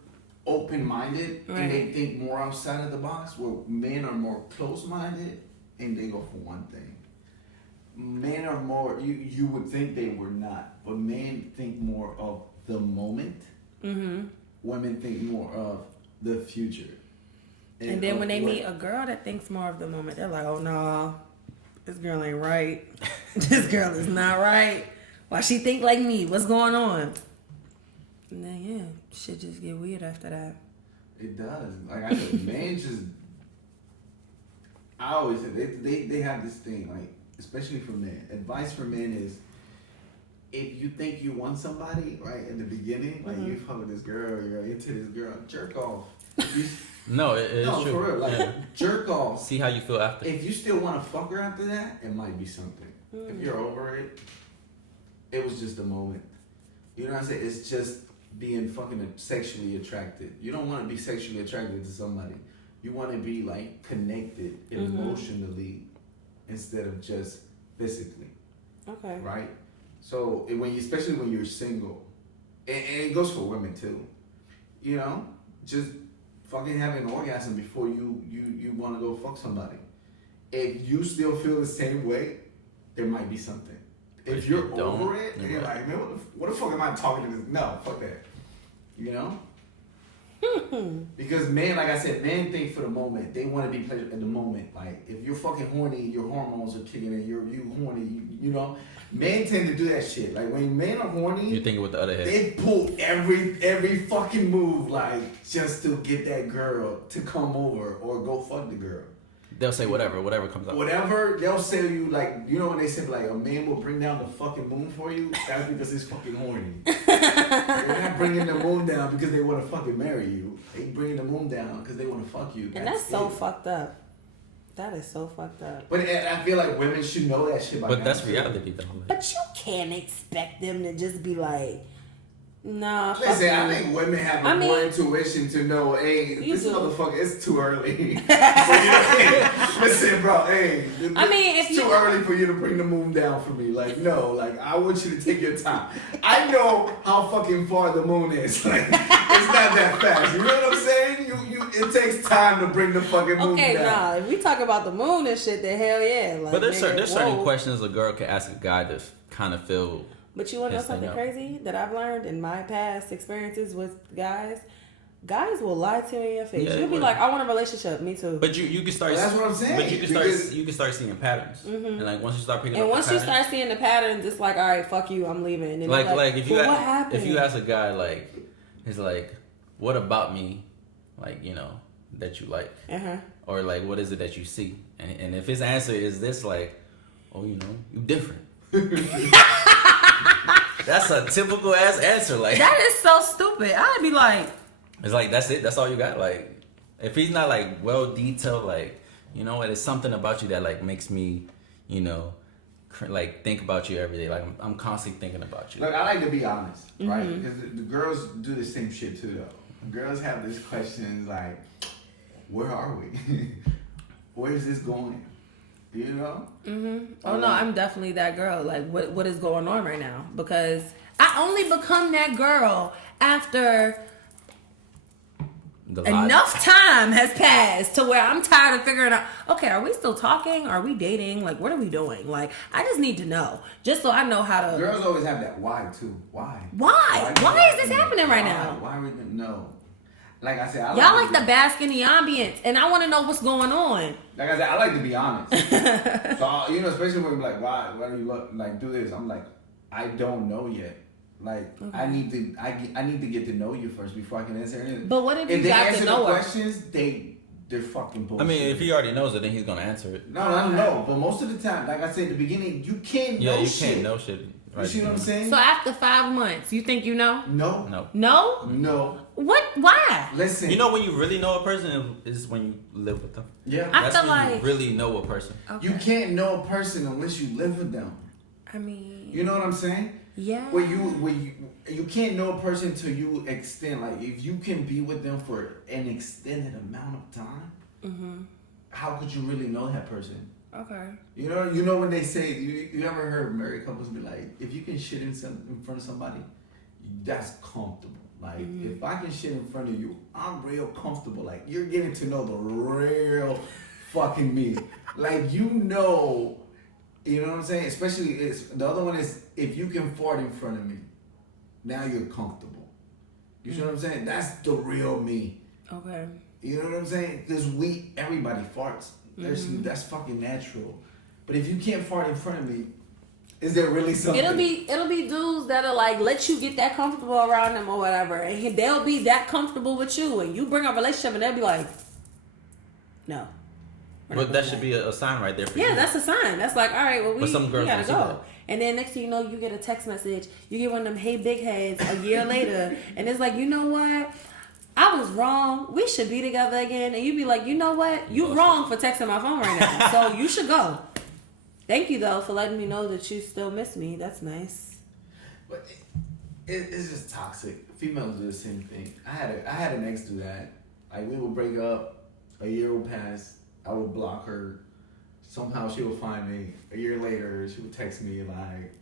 open-minded and they think more outside of the box, where men are more close-minded and they go for one thing. Men are more, you would think they were not, but men think more of the moment. Women think more of the future. And then when they meet a girl that thinks more of the moment, they're like, oh no, this girl ain't right. This girl is not right. Why she think like me? What's going on? And then shit just get weird after that. It does. Like I said, men just. I always say they have this thing, like especially for men. Advice for men is, if you think you want somebody, right, in the beginning, like you fuck with this girl, you're into this girl, jerk off. No, it is true. For real, like jerk off. See how you feel after. If you still want to fuck her after that, it might be something. If you're over it, it was just a moment. You know what I'm saying? It's just being fucking sexually attracted. You don't want to be sexually attracted to somebody. You want to be like connected emotionally instead of just physically. Okay. Right? So especially when you're single, and it goes for women too. You know, just fucking having an orgasm before you want to go fuck somebody. If you still feel the same way, there might be something. If you're over it, and you're like, man, what the fuck am I talking to this? No, fuck that. You know? Because men, like I said, men think for the moment. They want to be pleasure in the moment. Like, if you're fucking horny, your hormones are kicking in, you horny, you know? Men tend to do that shit. Like, when men are horny, You're thinking with the other head. they pull every fucking move, like, just to get that girl to come over or go fuck the girl. They'll say whatever comes up. Whatever, they'll say you, like, you know when they say, like, a man will bring down the fucking moon for you? That's because he's fucking horny. They're not bringing the moon down because they want to fucking marry you. They bringing the moon down because they want to fuck you. And that's so fucked up. That is so fucked up. But I feel like women should know that shit by now. But that's reality, though. But you can't expect them to just be like, nah, fuck Listen, you. I think women have more intuition to know, hey, this motherfucker, it's too early. Listen, bro, hey, it's too early for you to bring the moon down for me. Like, no, like, I want you to take your time. I know how fucking far the moon is. Like, it's not that fast. You know what I'm saying? It takes time to bring the fucking moon down. Okay, nah, if we talk about the moon and shit, then hell yeah. Like, but there's certain questions a girl can ask a guy to kind of feel. But you want to know something crazy that I've learned in my past experiences with guys? Guys will lie to you in your face. You'll be like, I want a relationship. Me too. But you can start. That's what I'm saying. But you can start seeing patterns. And like once you start picking up. And once you start seeing the patterns, it's like, all right, fuck you, I'm leaving. And then like if you what happened? If you ask a guy like, he's like, what about me, like that you like, or like what is it that you see? And if his answer is this, like, oh, you different. That's a typical ass answer. Like that is so stupid. I'd be like, it's like that's it. That's all you got. Like if he's not like well detailed, like it's something about you that like makes me, like think about you every day. Like I'm constantly thinking about you. Look, I like to be honest, right? Because the girls do the same shit too, though. Girls have these questions like, where are we? Where is this going? You know? Oh no, I'm definitely that girl. Like, what is going on right now? Because I only become that girl after enough time has passed to where I'm tired of figuring out, okay, are we still talking? Are we dating? Like, what are we doing? Like, I just need to know. Just so I know how to... Girls always have that why, too. Why? Why is this happening right now? Why we didn't know? Like I said, y'all like to bask in the ambience, and I want to know what's going on. Like I said, I like to be honest. So especially when like, why do you like do this? I'm like, I don't know yet. Like I need to get to know you first before I can answer anything. But what if you got to know the questions? They're fucking bullshit. I mean, if he already knows it, then he's gonna answer it. No. But most of the time, like I said at the beginning, you can't know shit. Can't know shit. Right, you see what I'm saying? So after 5 months, you think you know? No. What? Why? Listen. When you really know a person is when you live with them. Yeah. That's when you really know a person. Okay. You can't know a person unless you live with them. I mean. You know what I'm saying? Yeah. Where you can't know a person till you extend. Like if you can be with them for an extended amount of time, how could you really know that person? Okay. You know when they say you ever heard married couples be like, if you can shit in front of somebody, that's comfortable. Like if I can shit in front of you, I'm real comfortable. Like you're getting to know the real fucking me. Like you know what I'm saying? Especially the other one is if you can fart in front of me, now you're comfortable. You see what I'm saying? That's the real me. Okay. You know what I'm saying? Because everybody farts. That's fucking natural. But if you can't fart in front of me, is there really something? It'll be dudes that'll like let you get that comfortable around them or whatever, and they'll be that comfortable with you, and you bring up a relationship, and they'll be like, no. But that should be a sign right there for you. Yeah, that's a sign. That's like, all right, well, we gotta go. And then next thing you know, you get a text message. You get one of them hey big heads a year later. And it's like, you know what? I was wrong. We should be together again. And you be like, you know what? You wrong for texting my phone right now. So you should go. Thank you, though, for letting me know that you still miss me. That's nice. But it's just toxic. Females do the same thing. I had an ex do that. Like, we would break up. A year would pass. I would block her. Somehow she would find me. A year later, she would text me like...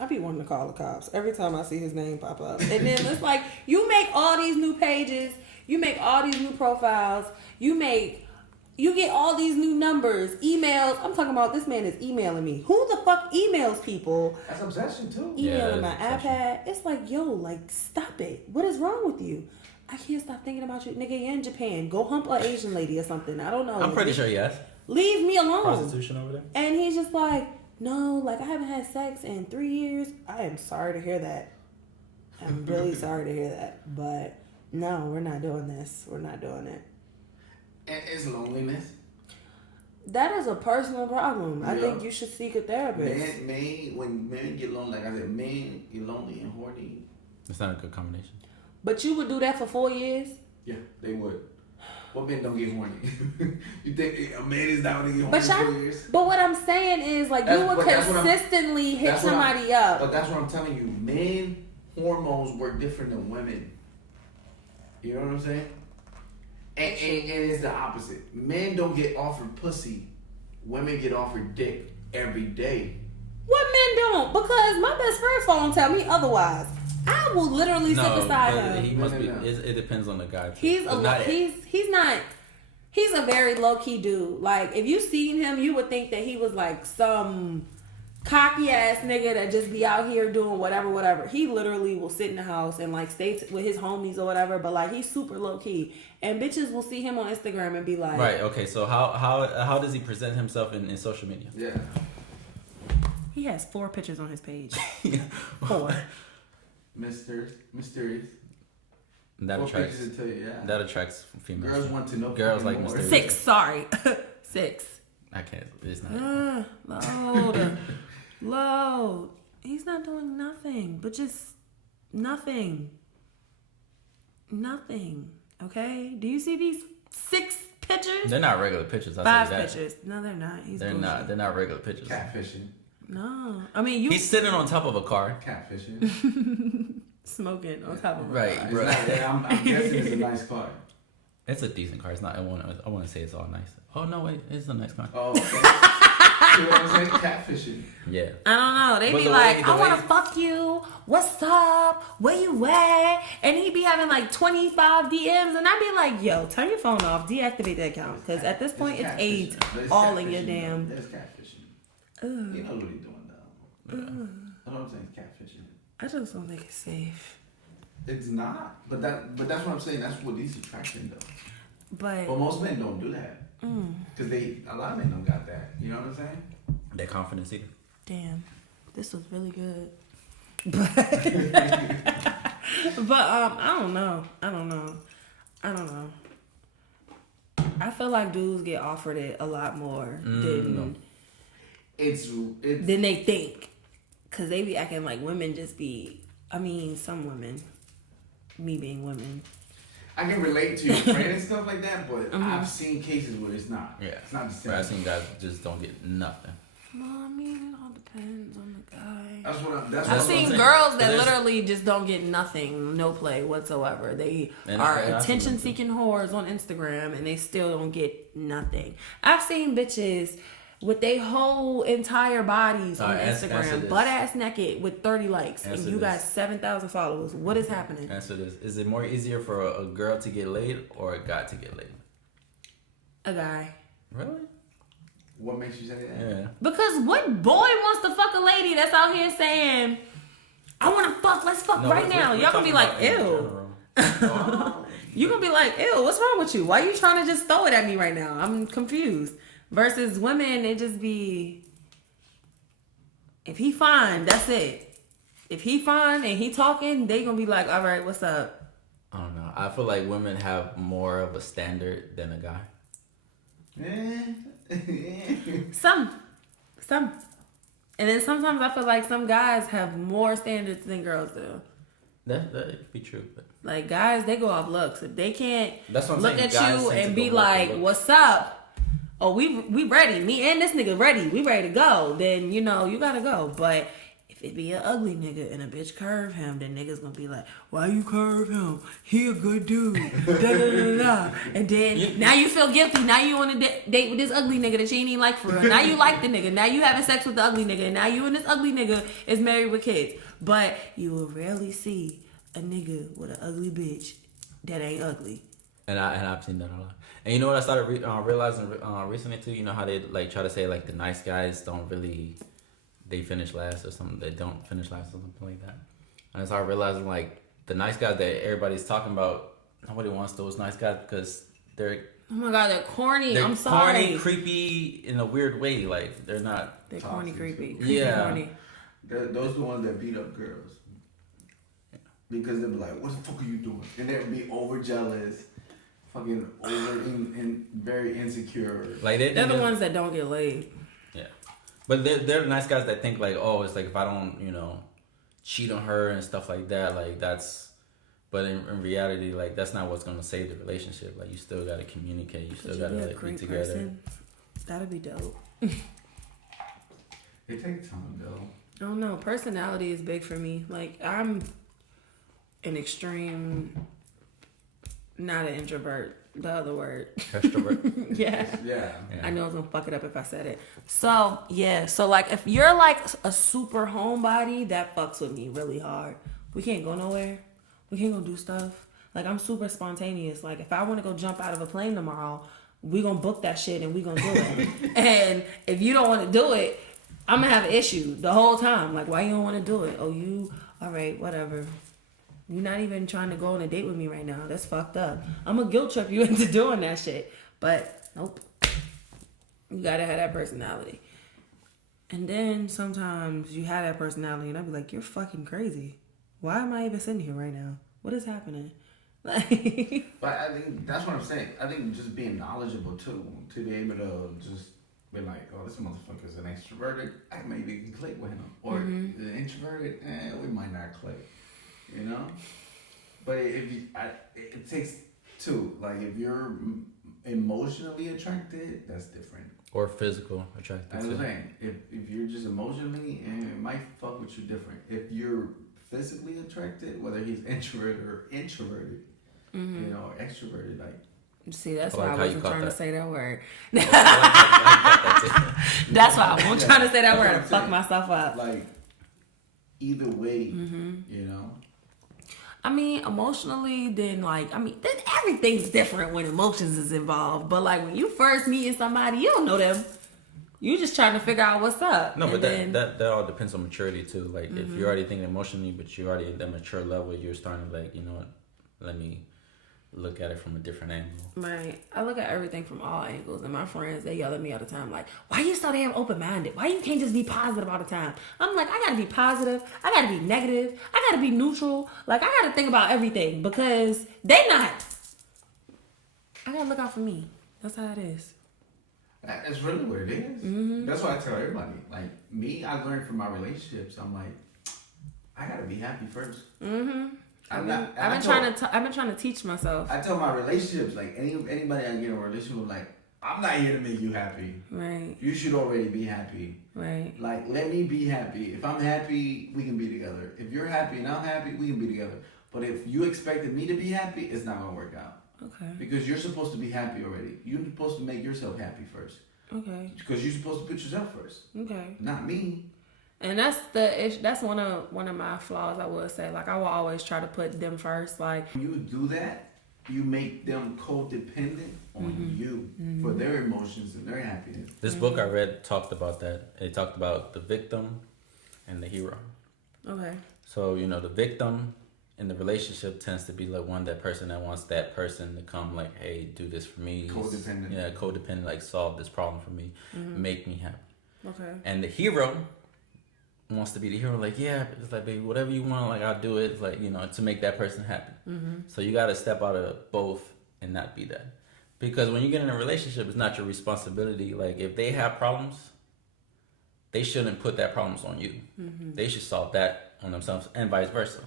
I be wanting to call the cops every time I see his name pop up. And then it's like, you make all these new pages. You make all these new profiles. You get all these new numbers, emails. I'm talking about this man is emailing me. Who the fuck emails people? That's obsession, too. Emailing my iPad. It's like, yo, like, stop it. What is wrong with you? I can't stop thinking about you. Nigga, you're in Japan. Go hump an Asian lady or something. I don't know. I'm pretty sure yes. Leave me alone. Prostitution over there. And he's just like, no, like, I haven't had sex in 3 years. I am sorry to hear that. I'm really sorry to hear that. But no, we're not doing this. We're not doing it. And it's loneliness. That is a personal problem. Yeah. I think you should seek a therapist. When men get lonely, like I said, men get lonely and horny. It's not a good combination. But you would do that for 4 years? Yeah, they would. What men don't get horny? You think a man is down to get horny for 4 years? But what I'm saying is, like, you would consistently hit somebody up. But that's what I'm telling you. Men hormones work different than women. You know what I'm saying? And it's the opposite. Men don't get offered pussy. Women get offered dick every day. What men don't? Because my best friend phone tell me otherwise. I will literally sit beside him. He must be. It depends on the guy. Too. He's a very low key dude. Like, if you seen him, you would think that he was like some cocky ass nigga that just be out here doing whatever. He literally will sit in the house and like stay with his homies or whatever. But like, he's super low key, and bitches will see him on Instagram and be like, right, okay. So how does he present himself in social media? Yeah, he has 4 pictures on his page. 4. Mysterious. That attracts. Yeah. That attracts females. Girls want to know. Girls like mysterious. 6. Sorry, 6. I can't. It's not. Load. He's not doing nothing, but just nothing. Okay? Do you see these 6 pictures? They're not regular pictures. 5 pictures. No, they're not. They're not. They're not regular pictures. Catfishing. No, I mean He's sitting on top of a car. Catfishing. Smoking on top of a right, car. bro. I'm guessing it's a nice car. It's a decent car. It's not. I want to say it's all nice. Oh no, wait, it's a nice car. Oh, okay. You know what I'm saying? Catfishing. Yeah. I don't know. They be like, I want to fuck you. What's up? Where you at? And he be having like 25 DMs, and I be like, yo, turn your phone off, deactivate that account, because at this point it's AIDS all in your damn. There's catfishing. You know what he's doing though. Yeah. I don't think it's catfishing. I just don't think it's safe. It's not, but that's what I'm saying. That's what he's attracting though. But most men don't do that because a lot of men don't got that. You know what I'm saying? Their confidence either. Damn, this was really good. But I don't know. I feel like dudes get offered it a lot more than they think. Cause they be acting like women just be. I mean, some women, me being women. I can relate to your friend and stuff like that, but I've seen cases where it's not. Yeah, it's not the same. Right, I've seen guys just don't get nothing. Well, I mean, it all depends on the guy. I've seen girls that literally just don't get nothing, no play whatsoever. They are attention-seeking whores on Instagram, and they still don't get nothing. I've seen bitches with their whole entire bodies on Instagram, butt ass naked with 30 likes, and you got 7,000 followers. What is happening? Answer this: is it more easier for a girl to get laid or a guy to get laid? A guy. Really? What makes you say that? Yeah. Because what boy wants to fuck a lady that's out here saying, I want to fuck, let's fuck right now. Y'all gonna be like, ew. You gonna be like, ew, what's wrong with you? Why you trying to just throw it at me right now? I'm confused. Versus women, it just be, if he fine, that's it. If he fine and he talking, they gonna be like, all right, what's up? I don't know. I feel like women have more of a standard than a guy. Some. And then sometimes I feel like some guys have more standards than girls do. That could be true, but like guys, they go off looks. If they can't look at guys you and be like, "What's up? Oh, we ready. Me and this nigga ready. We ready to go." Then you gotta go. But if it be an ugly nigga and a bitch curve him, then niggas gonna be like, "Why you curve him? He a good dude." Da, da, da, da. And then now you feel guilty. Now you on a date with this ugly nigga that you ain't even like for real. Now you like the nigga. Now you having sex with the ugly nigga. And now you and this ugly nigga is married with kids. But you will rarely see a nigga with an ugly bitch that ain't ugly. And I've seen that a lot. And you know what I started realizing recently too? You know how they like try to say like the nice guys don't really, they finish last or something. They don't finish last or something like that. And I started realizing like the nice guys that everybody's talking about, nobody wants those nice guys because they're, oh my god, they're corny. They're I'm sorry. corny, creepy in a weird way. Like they're not. They're corny, creepy. Yeah. Corny. Those are the ones that beat up girls. Because they'll be like, "What the fuck are you doing?" And they'll be over jealous, fucking over and very insecure. Like they're the ones that don't get laid. Yeah, but they're the nice guys that think like, oh, it's like if I don't, cheat on her and stuff like that, like that's. But in reality, like that's not what's gonna save the relationship. Like you still gotta communicate. You still gotta like be together. Person? That'd be dope. It takes time though. I don't know. Personality is big for me. Like I'm an extreme, not an introvert. The other word. Extrovert. Yeah. I know I was gonna fuck it up if I said it. So yeah. So like if you're like a super homebody, that fucks with me really hard. We can't go nowhere. We can't go do stuff. Like I'm super spontaneous. Like if I want to go jump out of a plane tomorrow, we gonna book that shit and we gonna do it. And if you don't want to do it, I'm gonna have an issue the whole time. Like why you don't want to do it? Oh, you all right? Whatever. You're not even trying to go on a date with me right now. That's fucked up. I'm gonna guilt trip you into doing that shit. But nope. You gotta have that personality. And then sometimes you have that personality and I'll be like, you're fucking crazy. Why am I even sitting here right now? What is happening? Like, but I think that's what I'm saying. I think just being knowledgeable too, to be able to just be like, oh, this motherfucker's an extroverted. I maybe can click with him, or the introverted. We might not click, But it takes two. Like if you're emotionally attracted, that's different. Or physical attracted. That's what I'm saying. If you're just emotionally, and it might fuck with you different. If you're physically attracted, whether he's introverted or extroverted, or extroverted, like. See, that's why I wasn't trying to say that word. That's why I wasn't trying to say that word and fuck myself up. Like, either way, I mean, emotionally, then everything's different when emotions is involved. But like when you first meeting somebody, you don't know them. You just trying to figure out what's up. No, but that all depends on maturity too. Like if you're already thinking emotionally, but you're already at that mature level, you're starting to like, you know what, let me look at it from a different angle. Right. I look at everything from all angles. And my friends, they yell at me all the time, like, why you so damn open-minded? Why you can't just be positive all the time? I'm like, I gotta be positive. I gotta be negative. I gotta be neutral. Like, I gotta think about everything because they not. I gotta look out for me. That's how it is. That's really what it is. That's why I tell everybody. Like, me, I learned from my relationships. I'm like, I gotta be happy first. I've been trying to teach myself. I tell my relationships, like anybody I get in a relationship with, like, I'm not here to make you happy. Right. You should already be happy. Right. Like, let me be happy. If I'm happy, we can be together. If you're happy and I'm happy, we can be together. But if you expected me to be happy, it's not gonna work out. Okay. Because you're supposed to be happy already. You're supposed to make yourself happy first. Okay. Because you're supposed to put yourself first. Okay. Not me. And that's one of my flaws, I would say. Like, I will always try to put them first. Like, when you do that, you make them codependent on you for their emotions and their happiness. This book I read talked about that. It talked about the victim and the hero. Okay. So, the victim in the relationship tends to be like that person that wants that person to come like, hey, do this for me. Codependent. Yeah, codependent, like solve this problem for me, make me happy. Okay. And the hero wants to be the hero, like, yeah, it's like, baby, whatever you want, like, I'll do it. It's like, to make that person happy. So you got to step out of both and not be that. Because when you get in a relationship, it's not your responsibility. Like, if they have problems, they shouldn't put that problems on you. They should solve that on themselves, and vice versa.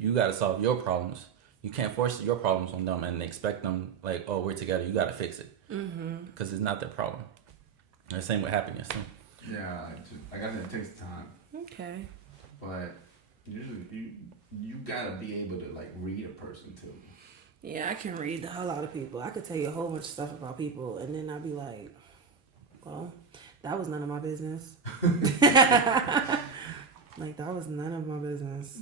You got to solve your problems. You can't force your problems on them and expect them like, oh, we're together. You got to fix it because it's not their problem. And the same with happiness too. Yeah, I guess it takes time. Okay. But usually you gotta be able to like read a person too. Yeah, I can read the hell out of people. I could tell you a whole bunch of stuff about people, and then I'd be like, well, that was none of my business. Like, that was none of my business.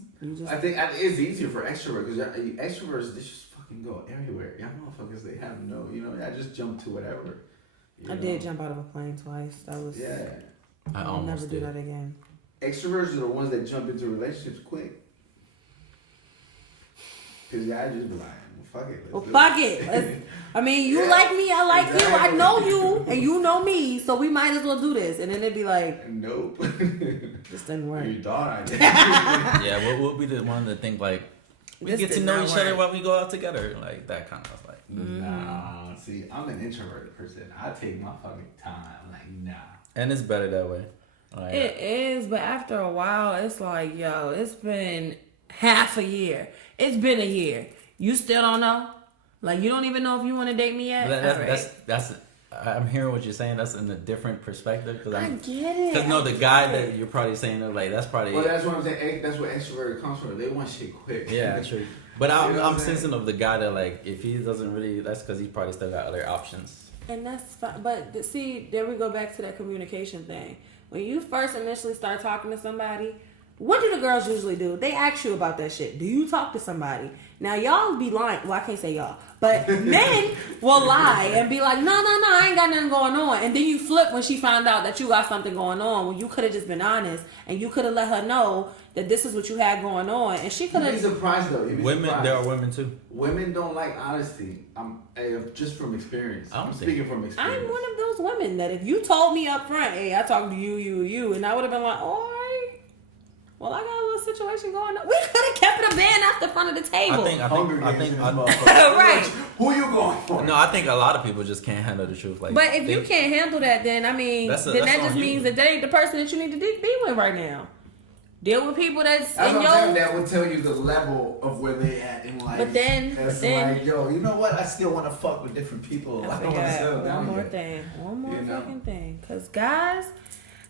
I think it's easier for extroverts because extroverts, they just fucking go everywhere. Y'all motherfuckers, they have no, I just jump to whatever. I did jump out of a plane twice. That was... Yeah. I'll never do that again. Extroverts are the ones that jump into relationships quick. Because guys just be like, well, fuck it. Fuck it. I mean, you like me, I like you. I know you, and you know me, so we might as well do this. And then they'd be like, nope. This didn't work. You thought I did. Yeah, we'll be the one to think like, we get to know each other while we go out together. Like, that kind of like. Nah, see, I'm an introverted person. I take my fucking time. I'm like, nah. And it's better that way. Like, It is, but after a while, it's like, yo, it's been half a year. It's been a year. You still don't know? Like, you don't even know if you want to date me yet? That's I'm hearing what you're saying. That's in a different perspective. I get it. Because the guy that you're probably saying, like, that's probably... Well, that's what I'm saying. That's what extroverted comes from. They want shit quick. Yeah, true. But I'm sensitive of the guy that, like, if he doesn't really... That's because he probably still got other options. And that's fine. But see, there we go back to that communication thing. When you first initially start talking to somebody, what do the girls usually do? They ask you about that shit. Do you talk to somebody? Now, y'all be lying. Well, I can't say y'all. But men will lie and be like, no, I ain't got nothing going on. And then you flip when she found out that you got something going on, when you could have just been honest and you could have let her know that this is what you had going on. And she could have... You'd be surprised, though. There are women, too. Women don't like honesty. Just from experience. I'm speaking from experience. I'm one of those women that if you told me up front, hey, I talked to you, and I would have been like, all right, well, I got a little situation going on. We could have kept the band off the front of the table. I think right. Who you going for? No, I think a lot of people just can't handle the truth. Like, but if you can't handle that, then I mean, that just means that they ain't the person that you need to be with right now. Deal with people that's in your... That would tell you the level of where they at in life. But then... like, yo, you know what? I still want to fuck with different people. I don't want to settle down One more fucking thing. Because guys...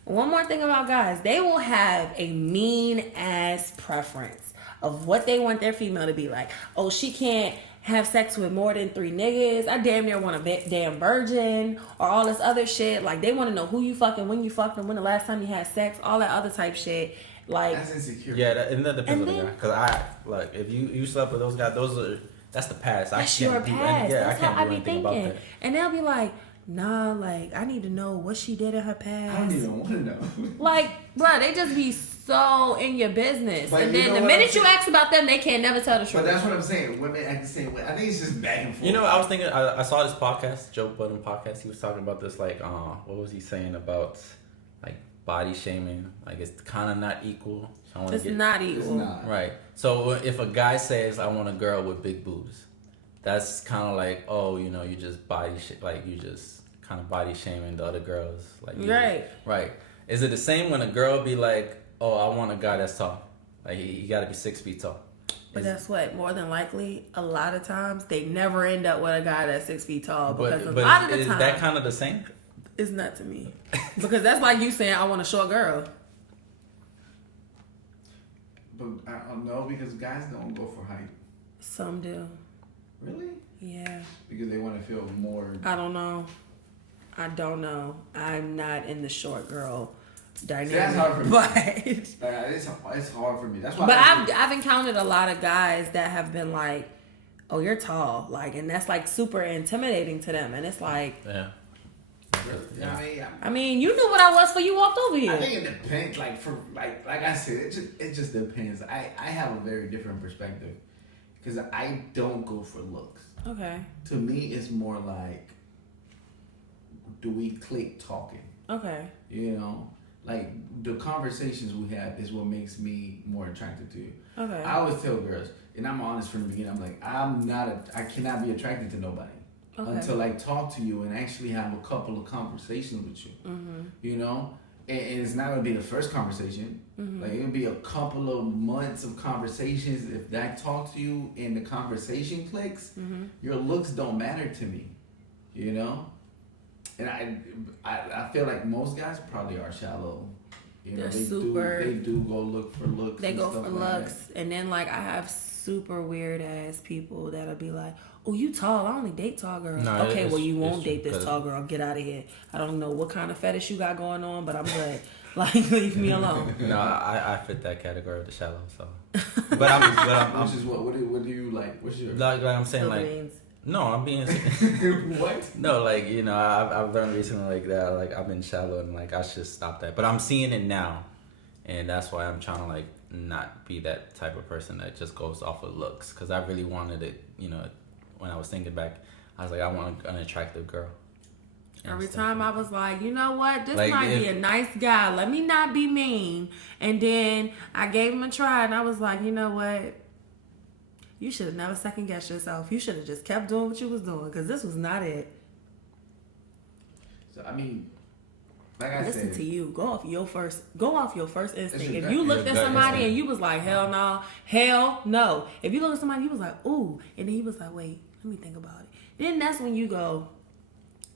One more thing about guys. They will have a mean-ass preference of what they want their female to be like. Oh, she can't have sex with more than 3 niggas. I damn near want a damn virgin. Or all this other shit. Like, they want to know who you fucking, when you fucked them, when the last time you had sex. All that other type shit. Like, that's insecure. Yeah, that depends on the guy. Because if you slept with those guys, that's the past. That's your past. That's how I be thinking. And they'll be like, nah, like, I need to know what she did in her past. I don't even want to know. Like, bruh, they just be so in your business. But and then the minute you ask about them, they can't never tell the truth. But that's what I'm saying. Women act the same way. I think it's just back and forth. You know, I was thinking, I saw this podcast, Joe Budden podcast. He was talking about this, like, what was he saying about, like, body shaming? Like, it's kind of not equal. So it's not equal. It's not. Right. So if a guy says, I want a girl with big boobs, that's kind of like, oh, you just you just kind of body shaming the other girls. Like, right. Right. Is it the same when a girl be like, oh, I want a guy that's tall? Like, he got to be 6 feet tall. But that's what, more than likely, a lot of times, they never end up with a guy that's 6 feet tall. Because a lot of the time... Is that kind of the same? It's not to me. Because that's like you saying, I want a short girl. But I don't know, because guys don't go for height. Some do. Really? Yeah. Because they want to feel more... I don't know. I'm not in the short girl dynamic. See, that's hard for me. But it's hard for me. That's why. But I've encountered a lot of guys that have been like, "Oh, you're tall," like, and that's like super intimidating to them, and it's like, yeah. I mean, you knew what I was before you walked over here. I think it depends. Like I said, it just depends. I have a very different perspective because I don't go for looks. Okay. To me, it's more like, do we click talking? Okay. Like the conversations we have is what makes me more attracted to you. Okay. I always tell girls, and I'm honest from the beginning. I'm like, I cannot be attracted to nobody until I talk to you and actually have a couple of conversations with you. Mm-hmm. and it's not gonna be the first conversation. Like it'll be a couple of months of conversations. If that talks to you and the conversation clicks, your looks don't matter to me, you know. And I feel like most guys probably are shallow. You know, they do go look for looks. They go for looks, and then like I have super weird ass people that'll be like, "Oh, you tall? I only date tall girls." No, okay, well you won't date this tall girl. Get out of here. I don't know what kind of fetish you got going on, but I'm good. Like, leave me alone. No, I fit that category of the shallow. So, Which is what do you like? What's your like I'm saying Philippines. No, I'm being what? No, like, you know, I've learned recently like that, like I've been shallow and like I should stop that. But I'm seeing it now, and that's why I'm trying to like not be that type of person that just goes off of looks. Because I really wanted it, you know, when I was thinking back, I was like, I want an attractive girl. Every time I was like, you know what, this like might be a nice guy. Let me not be mean. And then I gave him a try, and I was like, you know what? You should have never second guessed yourself. You should have just kept doing what you was doing, because this was not it. So I mean, like I listen said, to you. Go off your first instinct. If you looked at somebody and you was like, hell no, hell no. If you look at somebody, you was like, ooh, and then you was like, wait, let me think about it. Then that's when you go,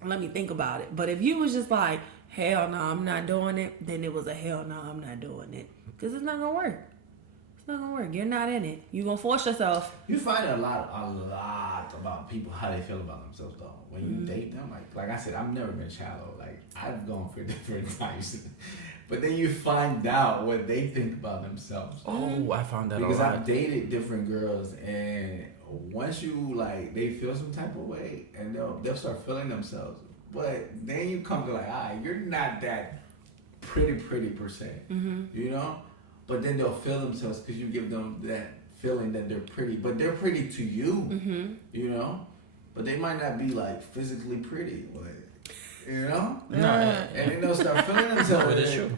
let me think about it. But if you was just like, hell no, I'm not doing it, then it was a hell no, I'm not doing it, because it's not gonna work. It's not gonna work. You're not in it. You're gonna force yourself. You find a lot about people, how they feel about themselves though. When you date them, like I said, I've never been shallow. Like I've gone for different types. But then you find out what they think about themselves. Oh, I found that because I've dated different girls, and once you like, they feel some type of way, and they'll start feeling themselves. But then you come to like, you're not that pretty per se, you know. But then they'll feel themselves because you give them that feeling that they're pretty. But they're pretty to you, you know? But they might not be, like, physically pretty. Like, you know? No. And then they'll start feeling themselves. But it's true.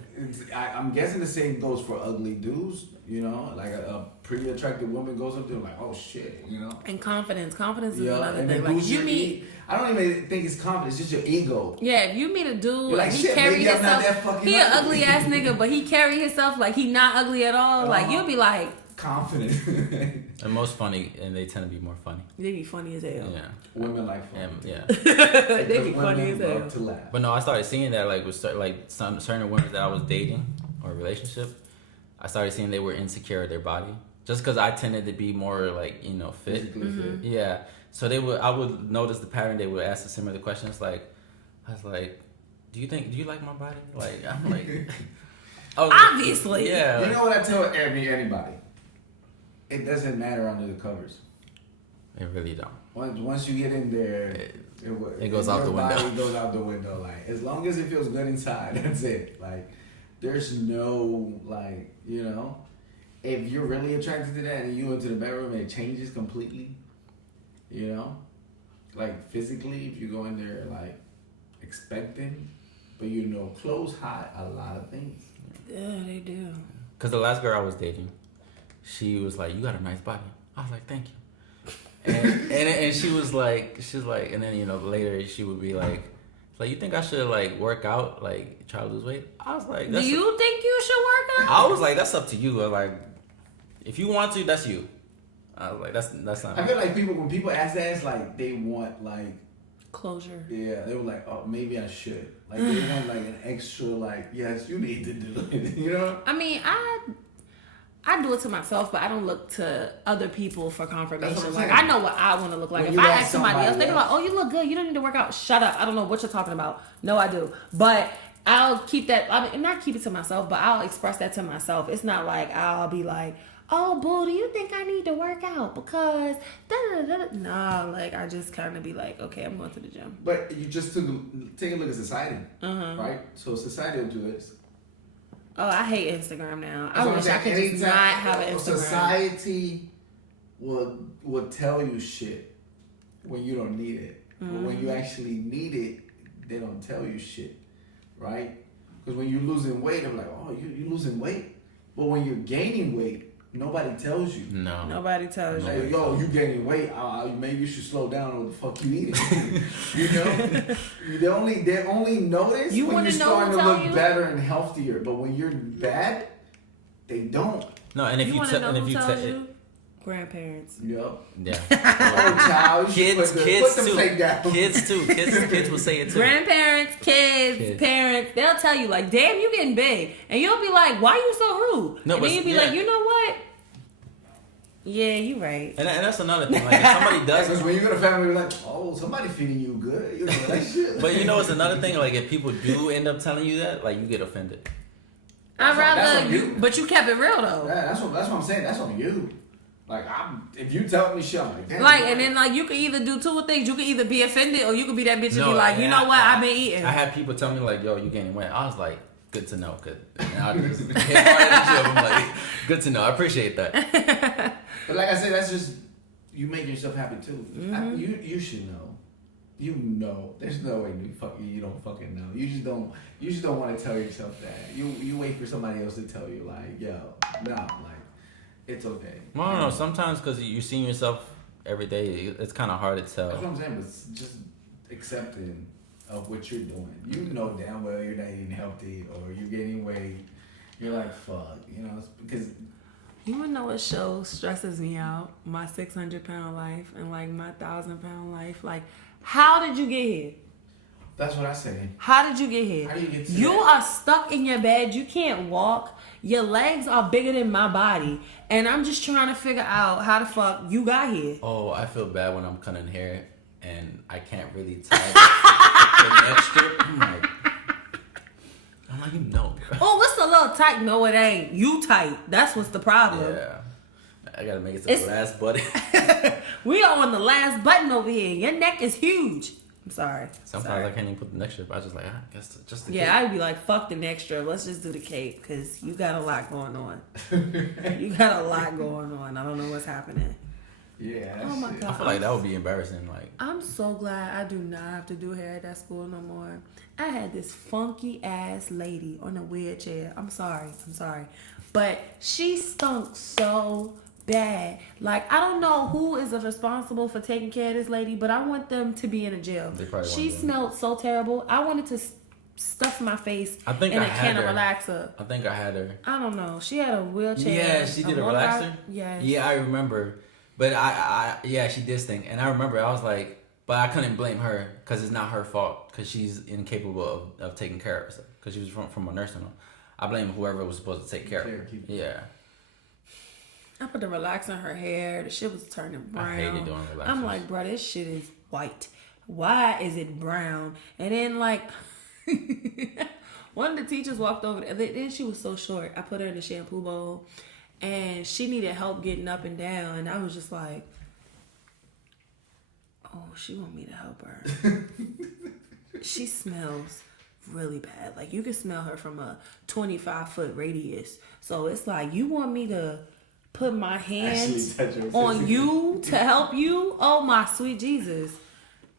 I'm guessing the same goes for ugly dudes, you know? Like, a pretty attractive woman goes up there like, oh, shit, you know? And confidence. Confidence is another thing. Like, you meet... I don't even think it's confidence, it's just your ego. Yeah, if you meet a dude, like he carry himself, he an ugly ass nigga, but he carry himself like he not ugly at all. Like, you'll be like... Confident. And most funny, and they tend to be more funny. They be funny as hell. Yeah. Women like fun. Yeah. They be funny as hell. To laugh. But no, I started seeing that like with some certain women that I was dating or relationship, I started seeing they were insecure of their body. Just because I tended to be more like, you know, fit. Physically fit. Yeah. So I would notice the pattern. They would ask a similar questions. Like, I was like, do you like my body? Like, I'm like, obviously. Yeah. You know what I tell anybody? It doesn't matter under the covers. It really don't. Once you get in there, it goes out the window. It goes out the window. Like, as long as it feels good inside, that's it. Like, there's no, like, you know, if you're really attracted to that and you into the bedroom and it changes completely, you know, like physically, if you go in there like expecting, but you know, clothes hide a lot of things. Yeah, they do. Cause the last girl I was dating, she was like, "You got a nice body." I was like, "Thank you." And she was like, and then, you know, later she would be like, you think I should like work out, like try to lose weight? I was like, do you think you should work out? I was like, that's up to you. Like, if you want to, that's you. I was like, that's not. I feel like when people ask that, it's like they want like closure. Yeah, they were like, oh, maybe I should. Like they want like an extra, like, yes, you need to do it. You know? I mean, I do it to myself, but I don't look to other people for confirmation. Like, I know what I want to look like. If I ask somebody else, they be like, oh, you look good. You don't need to work out. Shut up. I don't know what you're talking about. No, I do. But I'll keep that. I mean, not keep it to myself, but I'll express that to myself. It's not like I'll be like, oh, boo, do you think I need to work out? Because, nah, like, I just kind of be like, okay, I'm going to the gym. But you just take a look at society, right? So society will do this. Oh, I hate Instagram now. I wish I could just not have an Instagram. Society will tell you shit when you don't need it. But when you actually need it, they don't tell you shit, right? Because when you're losing weight, I'm like, oh, you're losing weight. But when you're gaining weight, nobody tells you. No. Nobody tells you. Like, yo, you gaining weight. Maybe you should slow down on what the fuck you eating. You know? They only notice You when you're wanna know starting who to tell look you? better and healthier. But when you're bad, they don't. No, and if You you want to know and if who you tells you? Grandparents. Yup. yeah. Oh, child. You Kids, put kids the too. plate down. Kids too. Kids will say it too. Grandparents, kids, parents, they'll tell you like, damn, you getting big. And you'll be like, why you so rude? No, and but then you'll be yeah. like, you know what? Yeah, you right. And that's another thing. Like if somebody does Because when you're in a family, you're like, oh, somebody feeding you good. You know, that shit. But you know it's another thing, like if people do end up telling you that, like you get offended. I'd That's rather on you. but you kept it real though. Yeah, that's what I'm saying. That's on you. Like, if you tell me shit, I'm like, damn. Like, and then like you can either do two things. You can either be offended or you can be that bitch and No, be like, you and know what, I've been eating. I had people tell me like, yo, you gaining weight. I was like, good to know. And I just hit hard at the gym. I'm like, good to know. I appreciate that. But like I said, that's just you making yourself happy too. Mm-hmm. You should know. You know. There's no way you don't fucking know. You just don't want to tell yourself that. You wait for somebody else to tell you like, yo, no, like it's okay. Well, I don't know. Sometimes because you're seeing yourself every day, it's kind of hard to tell. That's what I'm saying. But just accepting of what you're doing. You know damn well you're not eating healthy or you're gaining weight. You're like, fuck, you know, it's because. You wanna know what show stresses me out? My 600-pound life and like my 1,000-pound life. Like, how did you get here? That's what I say. How did you get here? How do you get to You that? are stuck in your bed. You can't walk. Your legs are bigger than my body. And I'm just trying to figure out how the fuck you got here. Oh, I feel bad when I'm cutting hair and I can't really tie the neck strip. I'm like, you know, bro. Oh, it's a little tight. No, it ain't. You tight. That's what's the problem. Yeah. I gotta make it to the last button. We are on the last button over here. Your neck is huge. I'm sorry. Sometimes I can't even put the neck strip. I just like, I guess just the Yeah, cape. I'd be like, fuck the next strip. Let's just do the cape because you got a lot going on. You got a lot going on. I don't know what's happening. Yeah. Oh my shit. God. I feel like that would be embarrassing. Like, I'm so glad I do not have to do hair at that school no more. I had this funky ass lady on a wheelchair. I'm sorry. But she stunk so bad. Like, I don't know who is responsible for taking care of this lady, but I want them to be in a jail. She smelled so terrible. I wanted to stuff my face I think in I a had can of her. relaxer. I think I had her. I don't know. She had a wheelchair. Yeah, she did a relaxer. Yes. Yeah, I remember. But yeah, she did stink. And I remember I was like, but I couldn't blame her because it's not her fault because she's incapable of taking care of herself because she was from a nursing home. I blame whoever was supposed to take care of her. Yeah. I put the relaxer in her hair. The shit was turning brown. I hated doing relaxers. I'm like, bro, this shit is white. Why is it brown? And then like, one of the teachers walked over there. Then she was so short. I put her in the shampoo bowl, and she needed help getting up and down. And I was just like, oh, she want me to help her. She smells really bad. Like, you can smell her from a 25-foot radius. So it's like, you want me to put my hands on you to help you? Oh my sweet Jesus.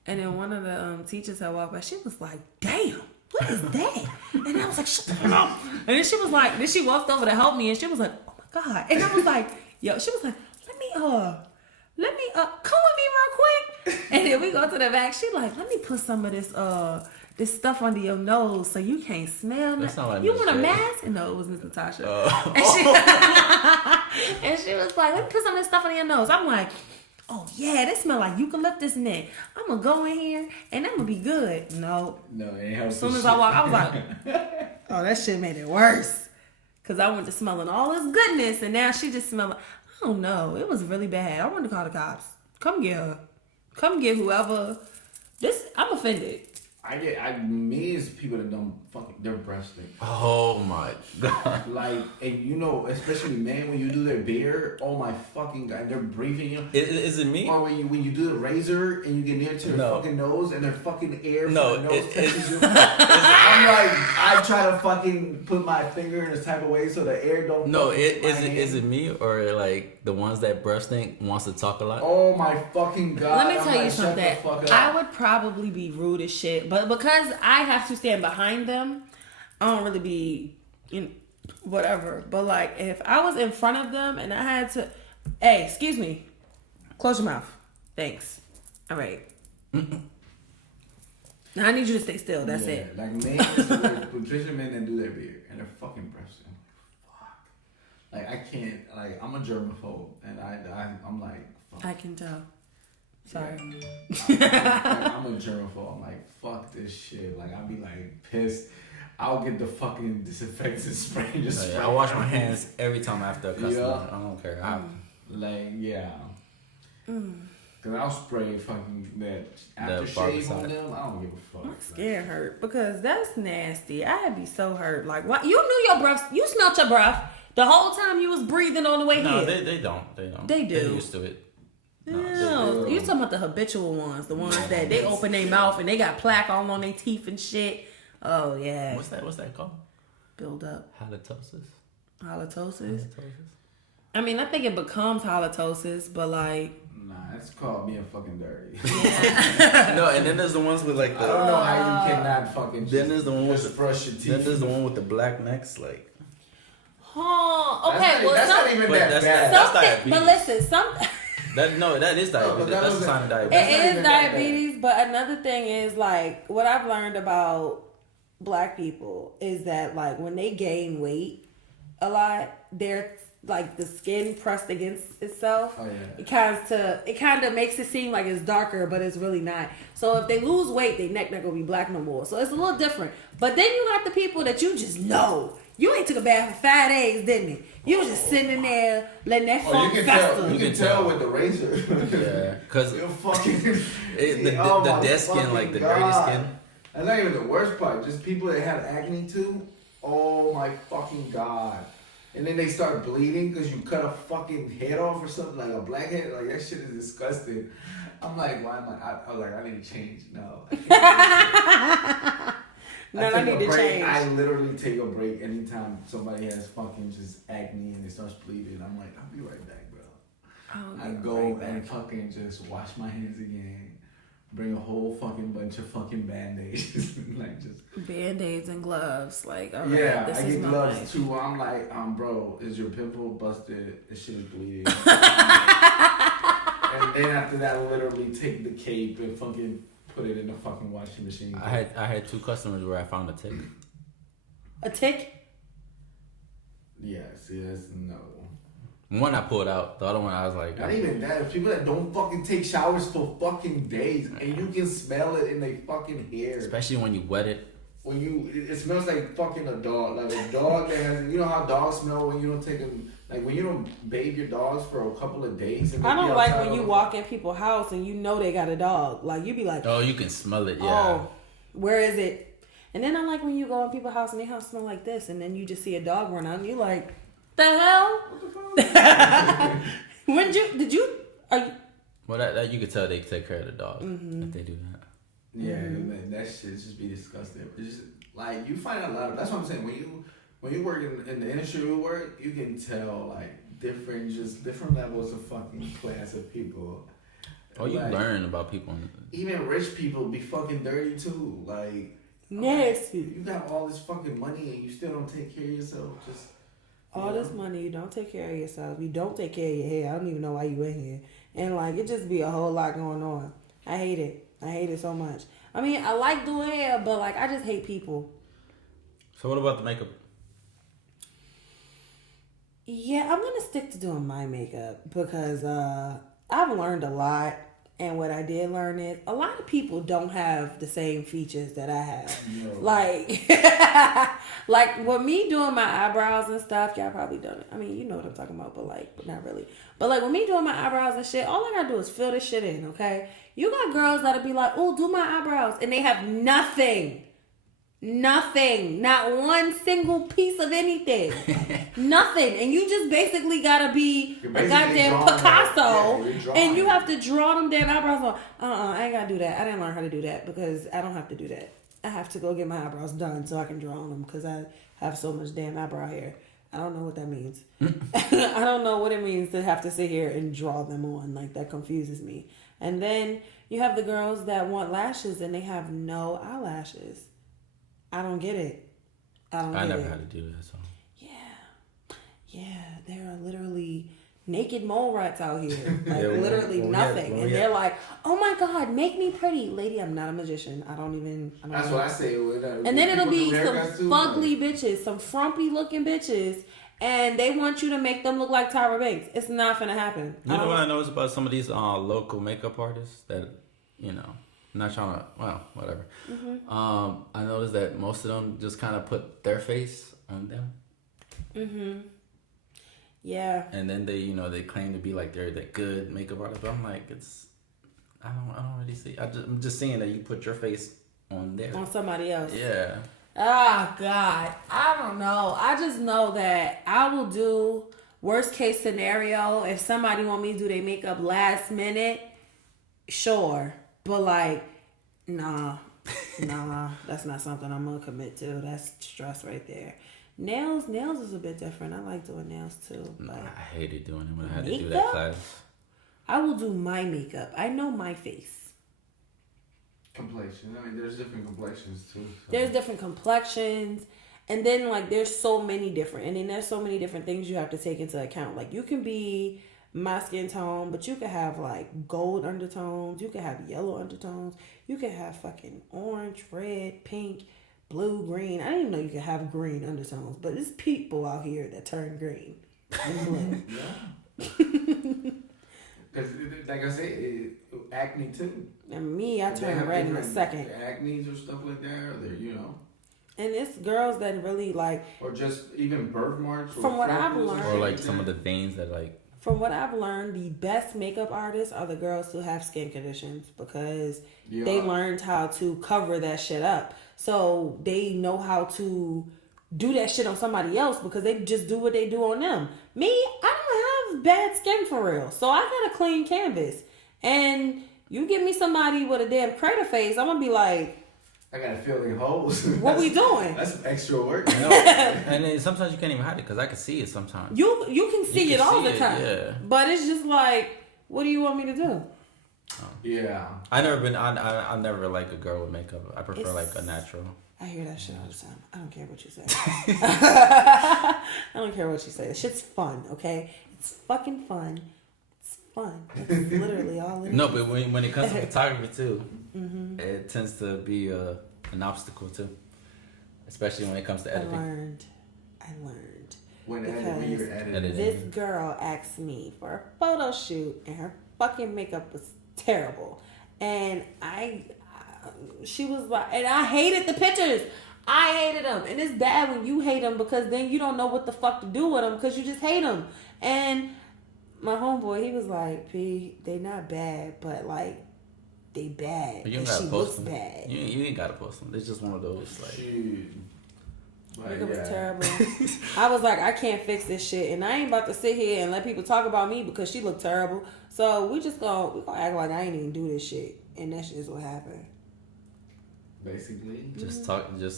And then one of the teachers had walked by. She was like, damn, what is that? And I was like, shut the hell up. And then she was like, then she walked over to help me, and she was like, oh my God. And I was like, yo, she was like, let me come with me real quick. And then we go to the back. She like, let me put some of this stuff under your nose so you can't smell nothing. Like you want a mask? And no, it was Miss Natasha. And she was like, let me put some of this stuff under your nose. I'm like, oh yeah, this smell like eucalyptus neck. I'm gonna go in here and I'm gonna be good. No, it ain't helping. as soon as I walked, I was like, oh, that shit made it worse. Cause I went to smelling all this goodness, and now she just smelling. I don't know. It was really bad. I wanted to call the cops. Come get her. Come get whoever. I'm offended. Me is people that don't fucking, their breath stink. Oh my God. Like, and you know, especially men, when you do their beard, oh my fucking God, they're breathing you. Is it me? Or when you do the razor and you get near to their fucking nose and their fucking air from their nose touches you. I'm like, I try to fucking put my finger in this type of way so the air don't. No, is it me or like the ones that breath stink wants to talk a lot? Oh my fucking God. Let me tell you shut something. the fuck up. I would probably be rude as shit, but because I have to stand behind them, I don't really be, whatever. But like, if I was in front of them and I had to, hey, excuse me, close your mouth. Thanks. All right. Now I need you to stay still. That's it. Like men, Patricia men that do their beard and their fucking breaths. I'm like, fuck. Like I can't. Like I'm a germaphobe, and I'm like, fuck. I can tell. Sorry. I'm a germaphobe. I'm like, fuck this shit. Like I'll be like pissed. I'll get the fucking disinfectant spray and just spray. I wash my hands every time after a customer. Yeah. I don't care. Cause I'll spray fucking that aftershave on them. I don't give a fuck. My skin hurt because that's nasty. I'd be so hurt. Like, what? You knew your breath. You smelled your breath the whole time you was breathing on the way here. No, they don't. They do. They're used to it. No, you talking about the habitual ones, the ones that they open their mouth and they got plaque all on their teeth and shit. Oh yeah. What's that called? Build up. Halitosis. I mean, I think it becomes halitosis, but like. Nah, it's called being fucking dirty. Yeah. No, and then there's the ones with like the. I don't know how you cannot fucking. Then there's the one with the brush your teeth. Then there's the one with the black necks, like. Oh, okay. That's not even that bad. That's diabetes. But listen, that is diabetes. That's a sign of diabetes. It is diabetes, but another thing is like what I've learned about Black people is that like when they gain weight a lot, they're like the skin pressed against itself. Oh, yeah. It kind of makes it seem like it's darker, but it's really not. So if they lose weight, their neck not gonna be black no more. So it's a little different. But then you got the people that you just know. You ain't took a bath for 5 days, didn't you? You was just sitting in there letting that funk fester. You can tell with the razor. Yeah, because you're fucking the dead skin, like the dirty skin. That's not even the worst part. Just people that have acne too. Oh my fucking god. And then they start bleeding because you cut a fucking head off or something, like a blackhead. Like, that shit is disgusting. I'm like, why am I was like, I need to change. No. I need to change. I literally take a break anytime somebody has fucking just acne and it starts bleeding. I'm like, I'll be right back, bro. I go and fucking just wash my hands again. Bring a whole fucking bunch of fucking band-aids. Like just band-aids and gloves. Like, all right, yeah, this I is get my gloves life. too. I'm like, bro, is your pimple busted? This shit is bleeding. And then after that, I literally take the cape and fucking put it in the fucking washing machine. I had 2 customers where I found a tick. A tick? Yeah, see, that's no. One I pulled out. The other one I was like... Not even that. It's people that don't fucking take showers for fucking days. And you can smell it in their fucking hair. Especially when you wet it. When it smells like fucking a dog. Like a dog that has... You know how dogs smell when you don't take them... Like when you don't bathe your dogs for a couple of days. And I don't like when you walk in people's house and you know they got a dog. Like you be like... Oh, you can smell it, yeah. Oh, where is it? And then I like when you go in people's house and their house smell like this. And then you just see a dog run out and you like... The hell? Well, that you could tell they take care of the dog if they do that. Yeah, man, that shit just be disgusting. It's just like you find a lot of. That's what I'm saying. When you work in the industry we work, you can tell like different levels of fucking class of people. Oh, you like, learn about people. Even rich people be fucking dirty too. Like nasty. You got all this fucking money and you still don't take care of yourself. Just all this money, you don't take care of yourself. You don't take care of your hair. I don't even know why you in here. And like it just be a whole lot going on. I hate it. I hate it so much. I mean, I like doing hair, but like I just hate people. So what about the makeup? Yeah, I'm gonna stick to doing my makeup because I've learned a lot. And what I did learn is a lot of people don't have the same features that I have. No. Like with me doing my eyebrows and stuff, y'all probably done it. I mean, you know what I'm talking about, but not really. But like with me doing my eyebrows and shit, all I gotta do is fill this shit in, okay? You got girls that'll be like, oh, do my eyebrows. And they have nothing. Nothing. Not one single piece of anything. Nothing. And you just basically gotta be a goddamn Picasso. And you have to draw them damn eyebrows on. I ain't gotta do that. I didn't learn how to do that because I don't have to do that. I have to go get my eyebrows done so I can draw on them because I have so much damn eyebrow hair. I don't know what that means. I don't know what it means to have to sit here and draw them on. Like, that confuses me. And then you have the girls that want lashes and they have no eyelashes. I don't get it. I never had to do that, so. Yeah, Yeah, there are literally naked mole rats out here. Like, Yeah, literally nothing. And we they're like, oh my God, make me pretty. Lady, I'm not a magician. I don't That's know. what I say. And then it'll be some fugly bitches, some frumpy looking bitches, and they want you to make them look like Tyra Banks. It's not gonna happen. You know what I noticed about some of these local makeup artists that, you know, I'm not trying to, well, whatever. Mm-hmm. I noticed that most of them just kind of put their face on them. Mm-hmm. Yeah. And then they, you know, they claim to be like they're the good makeup artist, but I'm like, I don't really see. I'm just seeing that you put your face on there. On somebody else. Yeah. Oh, God. I don't know. I just know that I will do worst case scenario. If somebody want me to do their makeup last minute, sure. But, like, nah, that's not something I'm going to commit to. That's stress right there. Nails is a bit different. I like doing nails, too. But I hated doing it when I had to do that makeup? class. I will do my makeup. I know my face. Complexion. I mean, there's different complexions too. So. There's different complexions. And then, like, there's so many different. And then there's so many different things you have to take into account. Like, you can be my skin tone, but you could have, like, gold undertones. You could have yellow undertones. You could have fucking orange, red, pink, blue, green. I didn't even know you could have green undertones. But there's people out here that turn green and blue. Yeah. Because, like I said, acne too. And me, I turn red in a second. Acne or stuff like that, or they're, you know. And it's girls that really like. Or just even birthmarks. From what I've learned. Or like some of the veins that like. From what I've learned, the best makeup artists are the girls who have skin conditions because they learned how to cover that shit up. So they know how to do that shit on somebody else because they just do what they do on them. Me, I don't have bad skin for real. So I got a clean canvas. And you give me somebody with a damn crater face, I'm going to be like, I gotta fill in holes. What we doing? That's extra work. And then sometimes you can't even hide it because I can see it sometimes. You can see it all the time. Yeah. But it's just like, what do you want me to do? Yeah. I never like a girl with makeup. I prefer like a natural. I hear that shit all the time. I don't care what you say. I don't care what you say. The shit's fun, okay? It's fucking fun. It's fun. That's literally all it is. No, but when it comes to photography too, it tends to be an obstacle too, especially when it comes to editing. I learned. When you're editing. This girl asked me for a photo shoot, and her fucking makeup was terrible, and she was like, and I hated the pictures. I hated them, and it's bad when you hate them because then you don't know what the fuck to do with them because you just hate them. And my homeboy, he was like, "P, they not bad, but like they bad. But you and gotta she post looks them. bad. You ain't gotta post them. It's just one of those like." Makeup was terrible. I was like, I can't fix this shit, and I ain't about to sit here and let people talk about me because she looked terrible. So we gonna act like I ain't even do this shit, and that's just what happened. Basically, just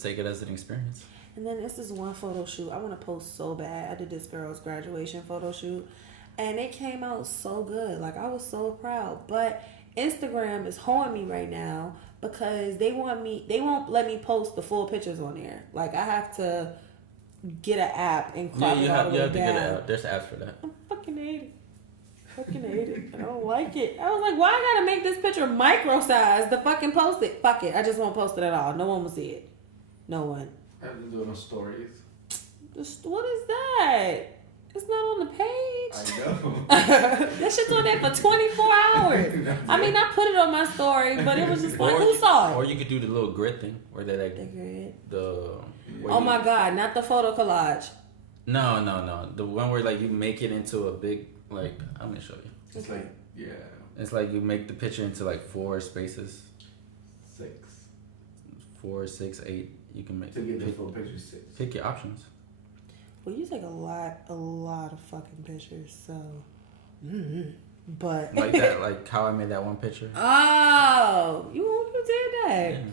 take it as an experience. And then this is one photo shoot I want to post so bad. I did this girl's graduation photo shoot, and it came out so good. Like, I was so proud. But Instagram is holding me right now because they won't let me post the full pictures on there. Like, I have to get an app and crop it all the way down. Get an app. There's apps for that. I fucking hate it. I don't like it. I was like, why I gotta make this picture micro size to fucking post it? Fuck it. I just won't post it at all. No one will see it. No one. I've been doing stories. What is that? It's not on the page. I know. That shit's on there for 24 hours. I mean, I put it on my story, but it was just like, who saw it? Or you could do the little grid thing where they like the grid. My God, not the photo collage. No. The one where like you make it into a big like. I'm gonna show you. It's like It's like you make the picture into like 4 spaces. 6. 4, 6, 8. You can make to get the full picture 6. Pick your options. Well, you take a lot of fucking pictures, so. But like that, like how I made that one picture. Oh, you did that.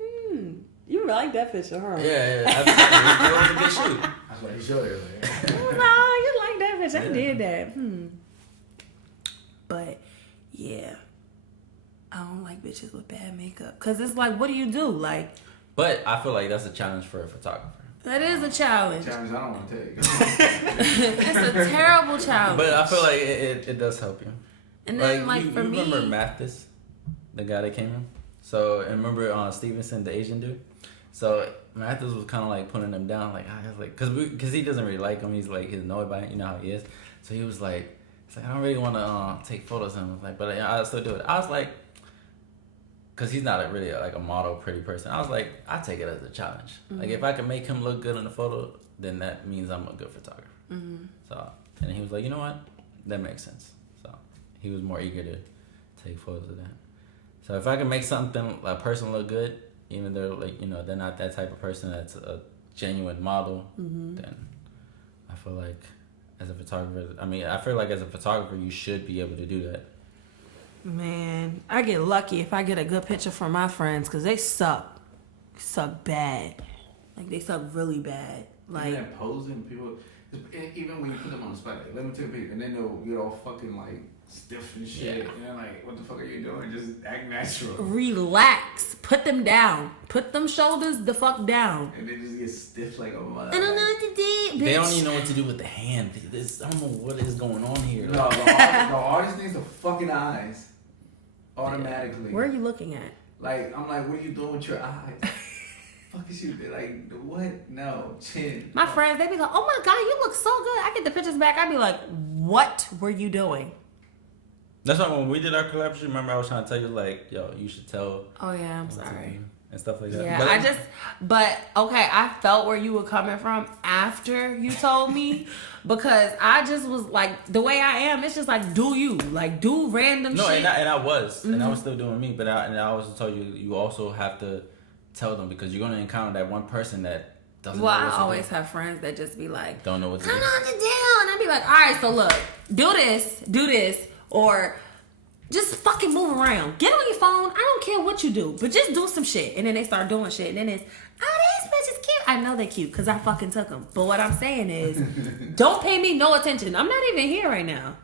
Yeah. You like that picture, huh? Yeah. It was a good shoot. That's why he showed it. No, you like that picture. I did that. But yeah, I don't like bitches with bad makeup because it's like, what do you do? Like. But I feel like that's a challenge for a photographer That is a challenge. Challenge I don't want to take. It's a terrible challenge. But I feel like it does help you. And then, like you, for you me, remember Mathis, the guy that came in? So, and remember Stevenson, the Asian dude? So, Mathis was kind of like putting him down, like, I was like, because he doesn't really like him. He's like, he's annoyed by it. You know how he is. So, he was like, I don't really want to take photos of him. I was like, but I'll still do it. I was like, because he's not really like a model pretty person. I was like, I take it as a challenge. Mm-hmm. Like, if I can make him look good in the photo, then that means I'm a good photographer. Mm-hmm. So, and he was like, you know what? That makes sense. So, he was more eager to take photos of that. So, if I can make a person look good, even though, like, you know, they're not that type of person that's a genuine model, then I feel like as a photographer, I feel like as a photographer, you should be able to do that. Man, I get lucky if I get a good picture from my friends because they suck. Suck bad. Like, they suck really bad. Like, even that posing, people, even when you put them on the spot, like, let me take a picture, and then they'll get all fucking, like, stiff and shit. Yeah. And they're like, what the fuck are you doing? Just act natural. Relax. Put them down. Put them shoulders the fuck down. And they just get stiff like a mother. I don't know what to do, bitch. They don't even know what to do with the hand. I don't know what is going on here. No, the artist needs the fucking eyes. Automatically. Where are you looking at? Like, I'm like, what are you doing with your eyes? Fuck is you? They're like, what? No, chin. My friends, they be like, oh my God, you look so good. I get the pictures back. I be like, what were you doing? That's why when we did our collaboration, remember I was trying to tell you, like, yo, you should tell. Oh yeah, I'm sorry. And stuff like that. Yeah, but okay, I felt where you were coming from after you told me because I just was like, the way I am, it's just like, do you. Like, do random shit. And I was still doing me, but I also told you, you also have to tell them because you're going to encounter that one person that doesn't know what to do. Well, I always have friends that just be like, don't know what to do. I don't know what to do. And I be like, all right, so look, do this, or just fucking move around. Get on your phone. I don't care what you do, but just do some shit. And then they start doing shit. And then it's, oh, this bitch is cute. I know they're cute because I fucking took them. But what I'm saying is, don't pay me no attention. I'm not even here right now.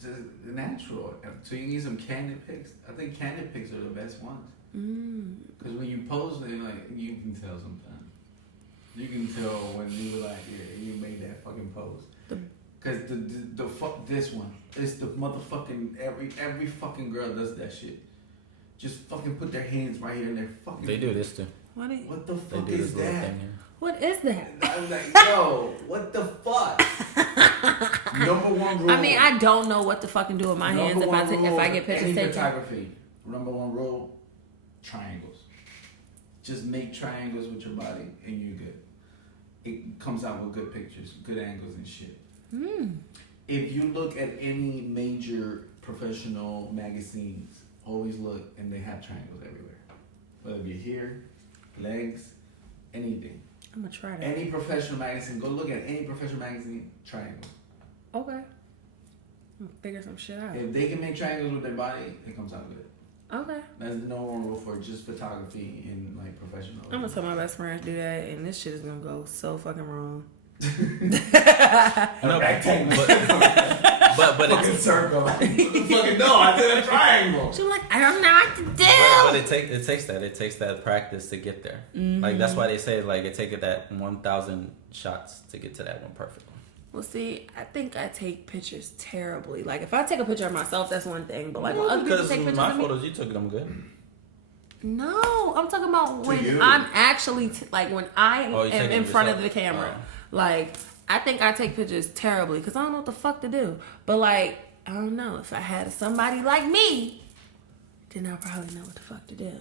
Just natural. So you need some candid pics. I think candid pics are the best ones. Because when you pose, then like you can tell sometimes. You can tell when you were like, yeah, you made that fucking pose. Cause the fuck this one, it's the motherfucking every fucking girl does that shit. Just fucking put their hands right here in their fucking. They do this too. What the fuck is that? What is that? I'm like, yo, what the fuck? Number one rule. I mean, I don't know what to fucking do with my hands if I get pictures taken. Photography. Number one rule: triangles. Just make triangles with your body, and you're good. It comes out with good pictures, good angles and shit. If you look at any major professional magazines, always look and they have triangles everywhere. Whether it be here, legs, anything. I'm gonna try that. Any professional magazine, go look at any professional magazine, triangles. Okay. I'm gonna figure some shit out. If they can make triangles with their body, it comes out good. Okay. That's the number one rule for just photography and like professional. I'm gonna tell my best friend to do that, and this shit is gonna go so fucking wrong. No, but fucking circle. Like, fucking no, I did a triangle. She's like, I don't know what to do. But it takes that practice to get there. Like that's why they say like it takes that 1,000 shots to get to that one perfect one. Well, see, I think I take pictures terribly. Like if I take a picture of myself, that's one thing. But like when other people take pictures my of me, photos, you took them good. No, I'm talking about when I'm actually when I am in front of the camera. Like, I think I take pictures terribly because I don't know what the fuck to do. But, like, I don't know. If I had somebody like me, then I probably know what the fuck to do.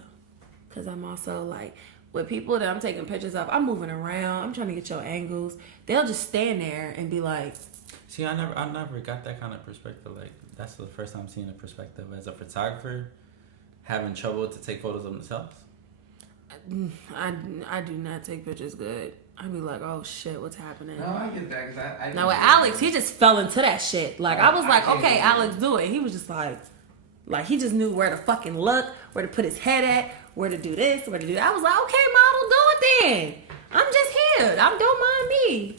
Because I'm also, like, with people that I'm taking pictures of, I'm moving around. I'm trying to get your angles. They'll just stand there and be like... See, I never got that kind of perspective. Like, that's the first time seeing a perspective as a photographer having trouble to take photos of themselves. I do not take pictures good. I'd be like, oh shit, what's happening? No, I get that. Cause I now with Alex, he just fell into that shit. Like, I was like, okay, Alex, do it. He was just like he just knew where to fucking look, where to put his head at, where to do this, where to do that. I was like, okay, model, do it then. I'm just here. Don't mind me.